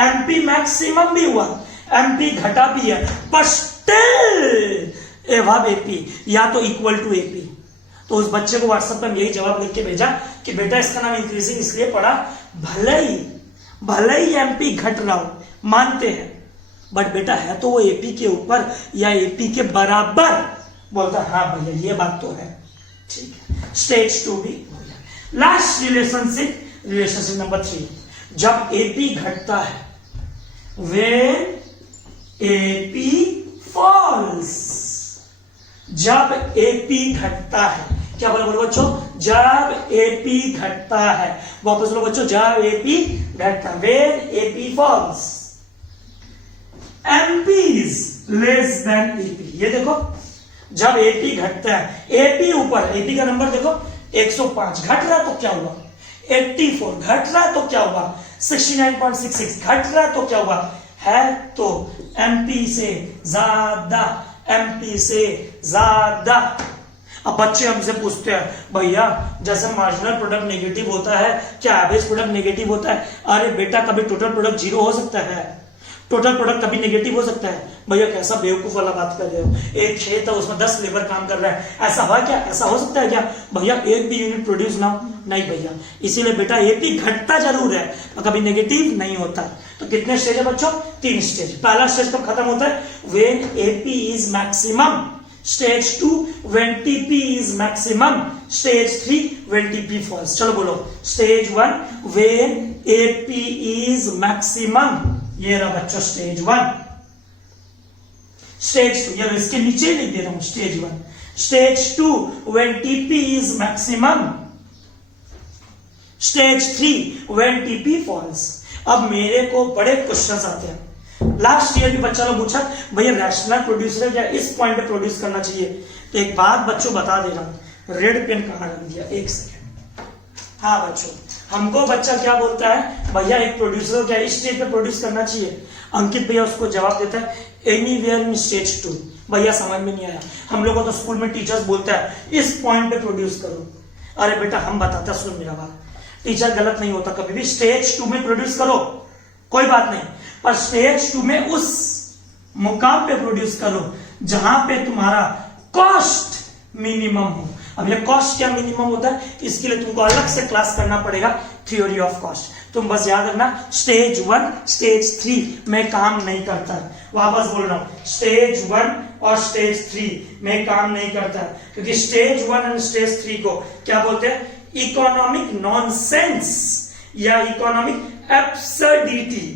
एमपी मैक्सिमम भी हुआ, एमपी घटा भी है, पर स्टिल एवब एपी या तो इक्वल टू एपी। तो उस बच्चे को व्हाट्सएप पर यही जवाब लिख के भेजा कि बेटा इसका नाम इंक्रीजिंग इसलिए पड़ा, भले ही एमपी घट रहा हो, मानते हैं, बट बेटा है तो वो एपी के ऊपर या एपी के बराबर। बोलता हाँ भैया ये बात तो है, ठीक है। स्टेज 2 भी हो गया। लास्ट रिलेशनशिप नंबर 3, जब एपी घटता है, व्हेन एपी फॉल्स, जब एपी घटता है, क्या बोलो बच्चों? जब एपी घटता है, वापस लो बच्चों, जब एपी घटता है, when AP falls, MP is less than AP. ये देखो जब एपी घटता है, एपी ऊपर, एपी का नंबर देखो 105, घट रहा तो क्या हुआ? 84, घट रहा तो क्या हुआ? 69.66, घट रहा तो क्या हुआ? है तो एमपी से ज्यादा, एमपी से ज्यादा। अब बच्चे हमसे पूछते हैं भैया जैसे मार्जिनल प्रोडक्ट नेगेटिव होता है, क्या एवरेज प्रोडक्ट नेगेटिव होता है? अरे बेटा कभी टोटल प्रोडक्ट जीरो हो सकता है, टोटल प्रोडक्ट कभी नेगेटिव हो सकता है। भैया कैसा बेवकूफ वाला बात कर रहे हो, एक खेत है उसमें 10 लेबर काम कर रहा है, ऐसा हुआ क्या? ऐसा हो सकता है क्या? भैया एक भी यूनिट प्रोड्यूस ना हो, नहीं भैया। इसीलिए बेटा एपी घटता जरूर है और कभी नेगेटिव नहीं होता। तो कितने स्टेज है बच्चों? 3 स्टेज। पहला स्टेज कब खत्म होता है? When AP is maximum. Stage 2 when TP is maximum. Stage 3 when TP falls. चलो बोलो, stage 1 when AP is maximum, ये रहा बच्चों स्टेज 1। स्टेज 2 ये इसके नीचे लिख दे रहा हूं, stage 1। Stage 2 when TP is maximum. Stage 3 when TP falls. अब मेरे को बड़े क्वेश्चंस आते हैं, लास्ट ईयर भी बच्चा लोग पूछा भैया रैशनल प्रोड्यूसर क्या इस पॉइंट पे प्रोड्यूस करना चाहिए? तो एक बात बच्चों बता दे रहा हूं, रेड पेन कहां रख दिया, एक सेकेंड। हाँ बच्चों, हमको बच्चा क्या बोलता है भैया एक प्रोड्यूसर क्या इस स्टेज पे प्रोड्यूस करना चाहिए? अंकित भैया उसको जवाब देता है एनीवेयर इन स्टेज 2। भैया समझ में नहीं आया, हम लोगों को तो स्कूल में टीचर्स बोलता है इस पॉइंट पे प्रोड्यूस करो। अरे बेटा हम बताते, सुन मेरा बात, टीचर गलत नहीं होता कभी भी। स्टेज 2 में प्रोड्यूस करो, कोई बात नहीं, पर स्टेज 2 में उस मुकाम पे प्रोड्यूस करो जहां पे तुम्हारा कॉस्ट मिनिमम हो। अब ये कॉस्ट क्या मिनिमम होता है, इसके लिए तुमको अलग से क्लास करना पड़ेगा, थ्योरी ऑफ कॉस्ट। तुम बस याद रखना स्टेज 1 स्टेज 3 में काम नहीं करता। वापस बोल रहा हूं, स्टेज 1 और स्टेज 3 में काम नहीं करता, क्योंकि स्टेज 1 एंड स्टेज 3 को क्या बोलते हैं? इकोनॉमिक नॉनसेंस या economic absurdity.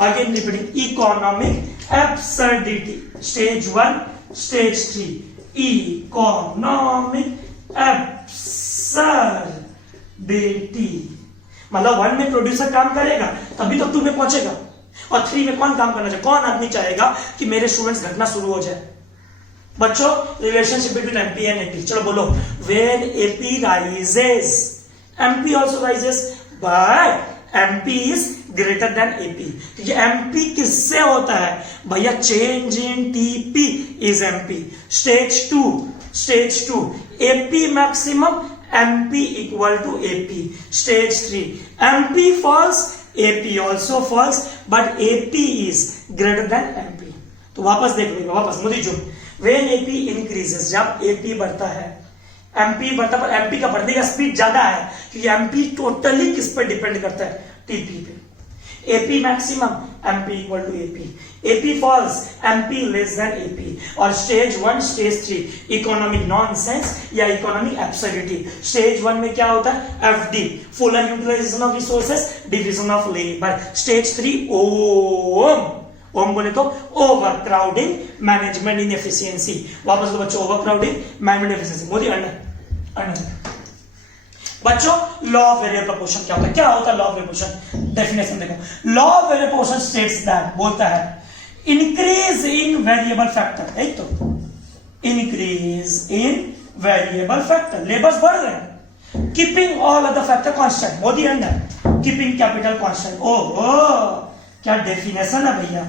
Again repeating, economic absurdity. Stage 1 stage 3 economic absurdity. मतलब 1 में प्रोड्यूसर काम करेगा तभी तो 2 में पहुंचेगा, और 3 में कौन काम करना चाहिए? कौन आदमी चाहेगा कि मेरे स्टूडेंट्स घटना शुरू हो जाए? बच्चों, relationship between MP and AP, चलो बोलो। When AP rises MP also rises, but MP is greater than AP. क्योंकि एमपी किससे होता है भैया? Change in TP is MP. Stage 2 AP maximum, MP equal to AP. Stage 3 MP falls, AP also falls, but AP is greater than MP. तो वापस देख लो, वापस मुझे जो व्हेन एपी इंक्रीजेस, जब एपी बढ़ता है, एमपी बढ़ता, पर एमपी का बढ़ने का स्पीड ज्यादा है, क्योंकि एमपी टोटली किस पर डिपेंड करता है? टीपी पे। AP maximum, MP equal to AP. AP falls, MP less than AP. और स्टेज 1 स्टेज 3 इकोनॉमिक नॉनसेंस या इकोनॉमिक एब्सर्डिटी। स्टेज 1 में क्या होता है? FD, full utilization of resources, division of labour. Stage 3 ओम बोले तो ओवर क्राउडिंग, मैनेजमेंट इनएफिशिएंसी। वापस तो बच्चों, ओवर क्राउडिंग, मैनेजमेंट इनएफिशिएंसी। मोदी अंडर बच्चों, लॉ ऑफ वेरिएबल प्रोपोर्शन क्या होता है? क्या होता है law of variable proportion? Definition देखो, law of variable proportion states that, बोलता है इंक्रीज इन वेरिएबल फैक्टर, एक तो increase in variable factor, labours बढ़ रहे हैं, keeping all other factor constant. Modi under keeping capital constant. ओहो, क्या डेफिनेशन है भैया?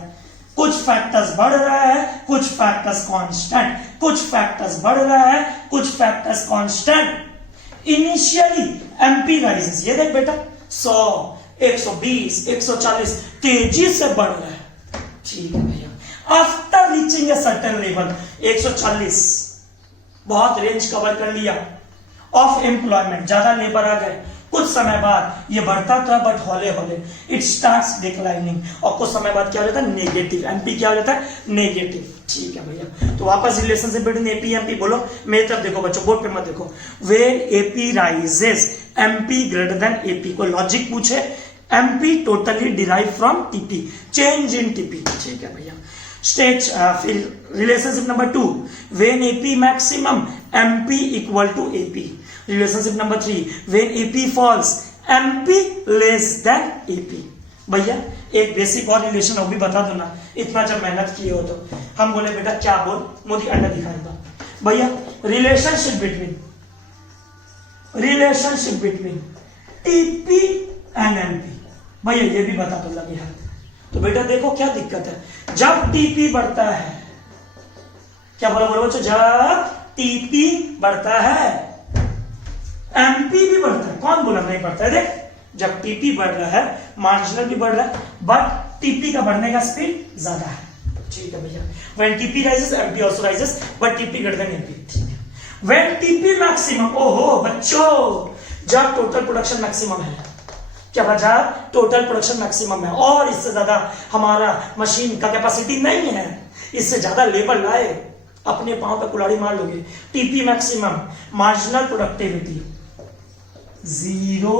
कुछ फैक्टर्स बढ़ रहा है, कुछ फैक्टर्स कांस्टेंट, कुछ फैक्टर्स बढ़ रहा है, कुछ factors constant. Initially MP rises, ये देख बेटा, 100, 120, 140 तेजी से बढ़ रहा है, ठीक है भैया। After reaching a certain level, 140 बहुत रेंज कवर कर लिया ऑफ एम्प्लॉयमेंट, ज्यादा लेबर आ गए, कुछ समय बाद ये बढ़ता था, बट हौले हौले इट स्टार्ट्स डिक्लाइनिंग, और कुछ समय बाद क्या हो जाता है? नेगेटिव। एमपी क्या हो जाता है? नेगेटिव, ठीक है भैया। तो वापस रिलेशनशिप बिटवीन एपी एमपी बोलो, मेरी तरफ देखो बच्चों, बोर्ड पे मत देखो। When AP rises, MP greater than AP. को लॉजिक पूछे, MP totally derive from TP, change in TP, ठीक है भैया। स्टेज फिर relationship number 2, when AP maximum, MP equal to AP. Relationship number 3, when AP falls, MP less than AP. भैया एक बेसिक और रिलेशन वो भी बता दो ना, इतना जब मेहनत किए हो तो। हम बोले बेटा क्या बोल, मुझे अंडा दिखाएगा भैया। Relationship between TP and MP, भैया ये भी बता दो लगे हाथ। तो बेटा देखो क्या दिक्कत है, जब टीपी बढ़ता है, क्या बोला बोलो बच्चों, जब टीपी बढ़ता है एमपी भी बढ़ता है। कौन बोला नहीं बढ़ता है? देख, जब टीपी बढ़ रहा है, मार्जिनल भी बढ़ रहा है, बट टीपी का बढ़ने का स्पीड ज्यादा है, ठीक है भैया। When TP rises, MP also rises, but TP greater than MP, ठीक है। व्हेन टीपी मैक्सिमम, ओहो बच्चों, जब टोटल प्रोडक्शन मैक्सिमम है, क्या बचा? टोटल प्रोडक्शन मैक्सिमम है, और इससे ज्यादा हमारा मशीन का कैपेसिटी नहीं है, इससे ज्यादा लेबर लाए, अपने पांव पे कुल्हाड़ी मार लोगे। टीपी मैक्सिमम, मार्जिनल प्रोडक्टिविटी 0,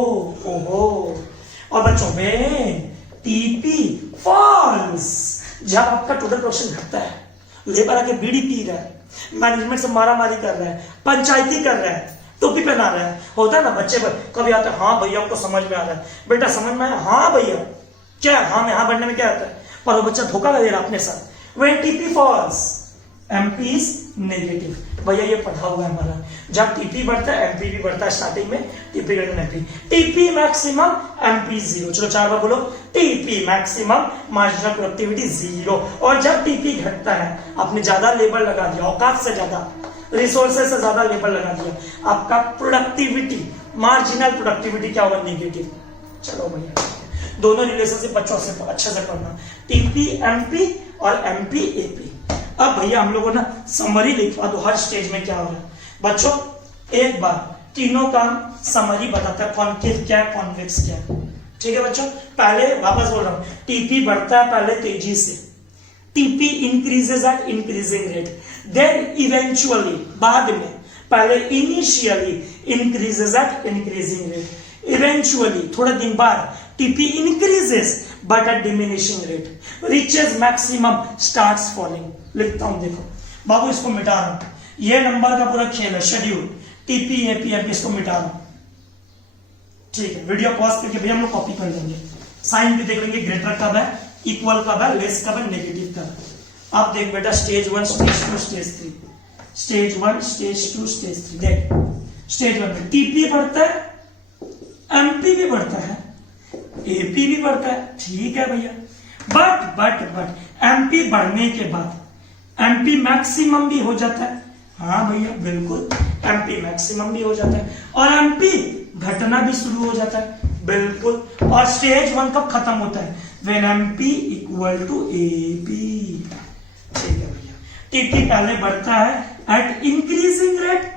ओहो। और बच्चों में टीपी फॉल्स, जब आपका टोटल प्रोडक्शन घटता है, लेबर आके बीड़ी पी रहा है, मैनेजमेंट से मारामारी कर रहा है, पंचायती कर रहा है, टोपी पहना रहा है, होता है ना बच्चे पर कभी आता है, हाँ भैया हमको समझ में आ रहा है, बेटा समझ में आया, हाँ भैया, क्या हाँ में हाँ बनने में क्या आता है, पर वो बच्चा धोखा दे रहा अपने साथ। When TP falls, MP is negative. भैया ये पढ़ा हुआ है हमारा, जब टीपी बढ़ता है एमपी भी बढ़ता है, स्टार्टिंग में TP greater than MP. TP maximum, MP 0। चलो 4 बार बोलो, टीपी मैक्सिमम, मार्जिनल प्रोडक्टिविटी 0। और जब टीपी घटता है, आपने ज्यादा लेबर लगा दिया, औकात से ज्यादा, रिसोर्सेस से ज्यादा लेबर लगा दिया, आपका प्रोडक्टिविटी, मार्जिनल प्रोडक्टिविटी क्या होगा? नेगेटिव। चलो भैया दोनों रिलेशनशिप बच्चों से अच्छे से पढ़ना, टीपी एमपी और एमपी एपी। अब भैया हम लोगों ना समरी लिखवा दो, हर स्टेज में क्या हो रहा है। बच्चों एक बार तीनों का समरी बताता है, कॉन्केव क्या है, कॉन्वेक्स क्या है, ठीक है बच्चों, पहले वापस बोल रहा हूं, टीपी बढ़ता है पहले तेजी से, TP increases at increasing rate, then eventually बाद में, पहले initially increases at increasing rate, eventually थोड़े दिन बाद TP increases but at diminishing rate, reaches maximum starts falling. लिखता हूं देखो बाबू, इसको मिटा रहा हूं, ये नंबर का पूरा खेल है, शेड्यूल टीपी एपी एपी, इसको मिटा रहा हूं, ठीक है। वीडियो पॉज करके भैया हम लोग कॉपी कर लेंगे, साइन भी देख लेंगे, ग्रेटर कब है, इक्वल कब है, लेस कब है, नेगेटिव कब है। अब देख बेटा, stage 1 stage 2 stage 3, stage 1 stage 2 stage 3, देख स्टेज 1 में टीपी बढ़ता है, एमपी भी बढ़ता है, एपी भी बढ़ता है, ठीक है भैया, बट एमपी बढ़ने के बाद एमपी मैक्सिमम भी हो जाता है, हाँ भैया बिल्कुल, एमपी मैक्सिमम भी हो जाता है, और एमपी घटना भी शुरू हो जाता है, बिल्कुल। और स्टेज 1 कब खत्म होता है, when MP equal to AP, ठीक है भैया। टीपी पहले बढ़ता है एट इंक्रीजिंग रेट,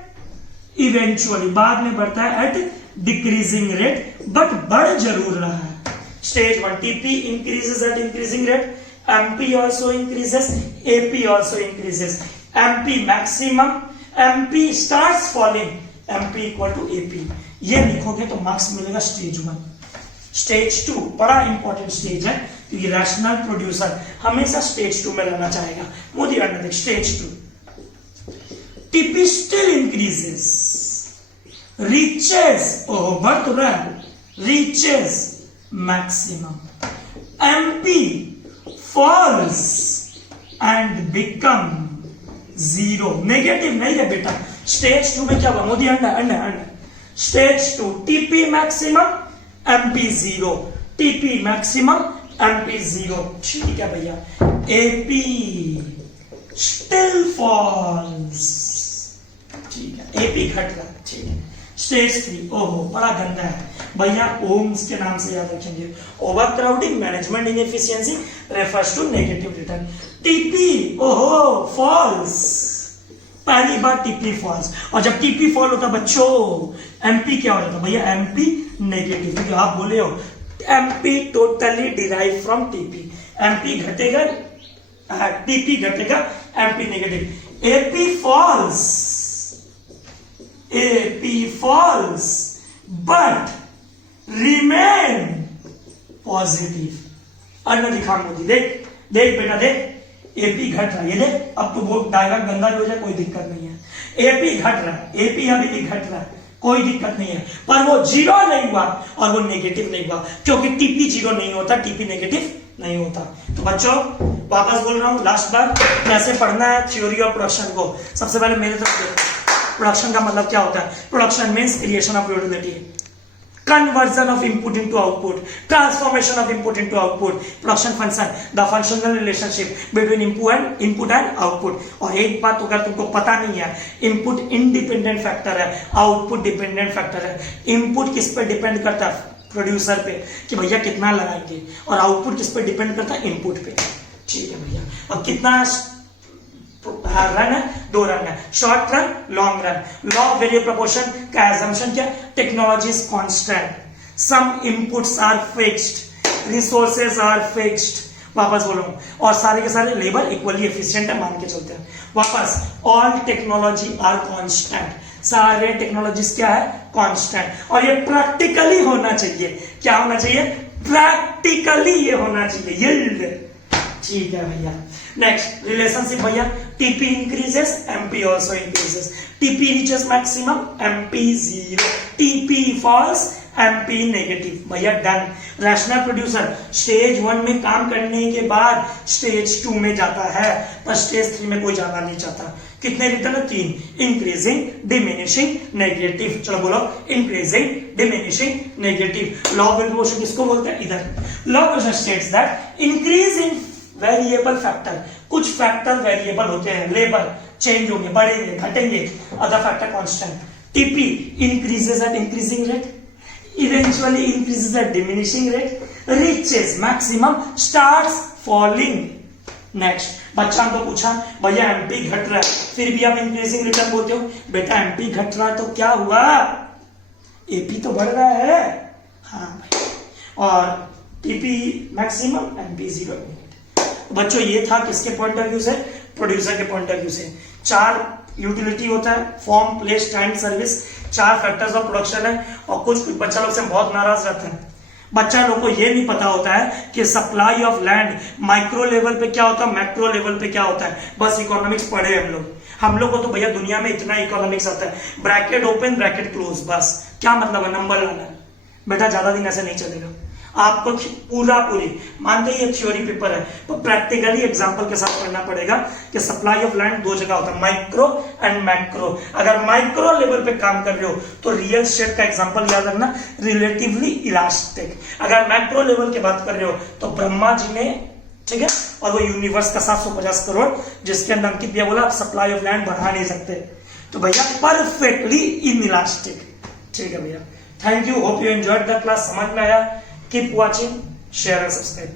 इवेंचुअली बाद में बढ़ता है एट डिक्रीजिंग रेट, बट बढ़ जरूर रहा है। Stage 1 TP increases at increasing rate, MP also increases, AP also increases, MP maximum, MP starts falling, MP equal to AP, ये लिखोगे तो मार्क्स मिलेगा स्टेज 1। स्टेज 2 बड़ा इंपॉर्टेंट स्टेज है, क्योंकि रैशनल प्रोड्यूसर हमेशा स्टेज 2 में रहना चाहेगा। मोदी देख stage 2, TP still increases, reaches, oh बढ़ तो रहा है, reaches maximum, MP falls and become zero, negative नहीं है बेटा। स्टेज 2 में क्या हुआ मोदी, अंडा stage 2 TP maximum, MP zero, TP maximum, MP zero, ठीक है भैया। एपी स्टिल फॉल्स, ठीक है, एपी घट रहा है, ठीक है। स्टेज 3, ओहो बड़ा गंदा है भैया, ओम्स के नाम से याद रखेंगे, overcrowding, management inefficiency refers to negative return. TP ओहो फॉल्स, पहली बार टीपी फॉल्स, और जब टीपी फॉल होता बच्चों एमपी क्या हो जाता भैया, एमपी नेगेटिव, क्योंकि आप बोले हो MP totally derive from TP, MP घटेगा, टीपी घटेगा, MP negative. AP falls, AP falls but remain positive. अन्य दिखा मोदी, देख देख बेटा देख, एपी घट रहा है, ये देख, अब तो वो डायग्राम गंदा भी हो जाए कोई दिक्कत नहीं है। एपी घट रहा है, एपी अभी भी घट रहा है, कोई दिक्कत नहीं है, पर वो जीरो नहीं हुआ और वो नेगेटिव नहीं हुआ, क्योंकि टीपी जीरो नहीं होता, टीपी नेगेटिव नहीं होता। तो बच्चों वापस बोल रहा हूं लास्ट बार, कैसे पढ़ना है थ्योरी ऑफ प्रोडक्शन को। सबसे पहले मेरे तरफ, प्रोडक्शन का मतलब क्या होता है, production means creation of utility, conversion of input into output, transformation of input into output, production function, the functional relationship between input and output। और एक बात अगर तुमको पता नहीं है, इनपुट इंडिपेंडेंट फैक्टर है, आउटपुट डिपेंडेंट फैक्टर है। इनपुट किस पे डिपेंड करता है, प्रोड्यूसर पे, कि भैया कितना लगाएंगे, और आउटपुट किस पे डिपेंड करता है, इनपुट पे, ठीक है भैया। अब कितना रन है, 2 रन है, short run, long run. Law of variable proportion का एजम्पशन क्या, technology is constant, some inputs are fixed, resources are fixed, वापस बोलो, और सारे के सारे लेबर इक्वली एफिशिएंट है, मान के चलते हैं वापस। ऑल टेक्नोलॉजी आर कांस्टेंट, सारे टेक्नोलॉजीज क्या है, कांस्टेंट। और ये प्रैक्टिकली होना चाहिए, क्या होना चाहिए, प्रैक्टिकली ये होना चाहिए, यील्ड, ठीक है भैया। नेक्स्ट रिलेशनशिप भैया, TP increases, MP also increases, TP reaches maximum, MP zero, TP falls, MP negative, भैया डन। रैशनल प्रोड्यूसर स्टेज 1 में काम करने के बाद स्टेज 2 में जाता है, पर स्टेज 3 में कोई जाना नहीं चाहता। कितने रिटर्न है, 3, इंक्रीजिंग, डिमिनिशिंग, नेगेटिव। चलो बोलो, increasing, diminishing, negative. Law of proportion किसको बोलते हैं, इधर। Law of proportion states that increase in variable factor, कुछ फैक्टर वेरिएबल होते हैं, लेबर चेंज होंगे, बढ़ेंगे, घटेंगे, other factor constant. TP increases at increasing rate, eventually increases at diminishing rate, reaches maximum, starts falling. Next बच्चा हमको पूछा भैया एमपी घट रहा है, फिर भी आप इंक्रीजिंग रिटर्न बोलते हो। बेटा एमपी घट रहा है तो क्या हुआ, एपी तो बढ़ रहा है, हाँ भाई और TP maximum and P zero immediate. बच्चों ये था किसके पॉइंट ऑफ व्यू से, प्रोड्यूसर के पॉइंट ऑफ व्यू से। 4 यूटिलिटी होता है, form, place, time, service, 4 factors of production है। और कुछ बच्चा लोग से बहुत नाराज रहते हैं, बच्चा लोग को ये नहीं पता होता है कि supply of land micro level पे क्या होता है, मैक्रो लेवल पे क्या होता है। बस इकोनॉमिक्स पढ़े हम लोग को तो भैया दुनिया में इतना इकोनॉमिक्स आता है, ब्रैकेट ओपन ब्रैकेट क्लोज, बस क्या मतलब है, नंबर लाना है बेटा, ज्यादा दिन ऐसे नहीं चलेगा। आपको पूरी मानते ही ये थ्योरी पेपर है, तो प्रैक्टिकली एग्जांपल के साथ पढ़ना पड़ेगा कि सप्लाई ऑफ लैंड 2 जगह होता है, माइक्रो एंड मैक्रो। अगर माइक्रो लेवल पे काम कर रहे हो तो रियल एस्टेट का एग्जांपल याद रखना, रिलेटिवली इलास्टिक। अगर मैक्रो लेवल की बात कर रहे हो तो ब्रह्मा जी ने, ठीक है, और वो यूनिवर्स का 750 करोड़ जिसके अंदर अंकित दिया, बोला आप सप्लाई ऑफ लैंड बढ़ा नहीं सकते, तो भैया परफेक्टली इन इलास्टिक। ठीक है भैया, thank you, hope you enjoyed the class. समझ में आया? Keep watching, share and subscribe.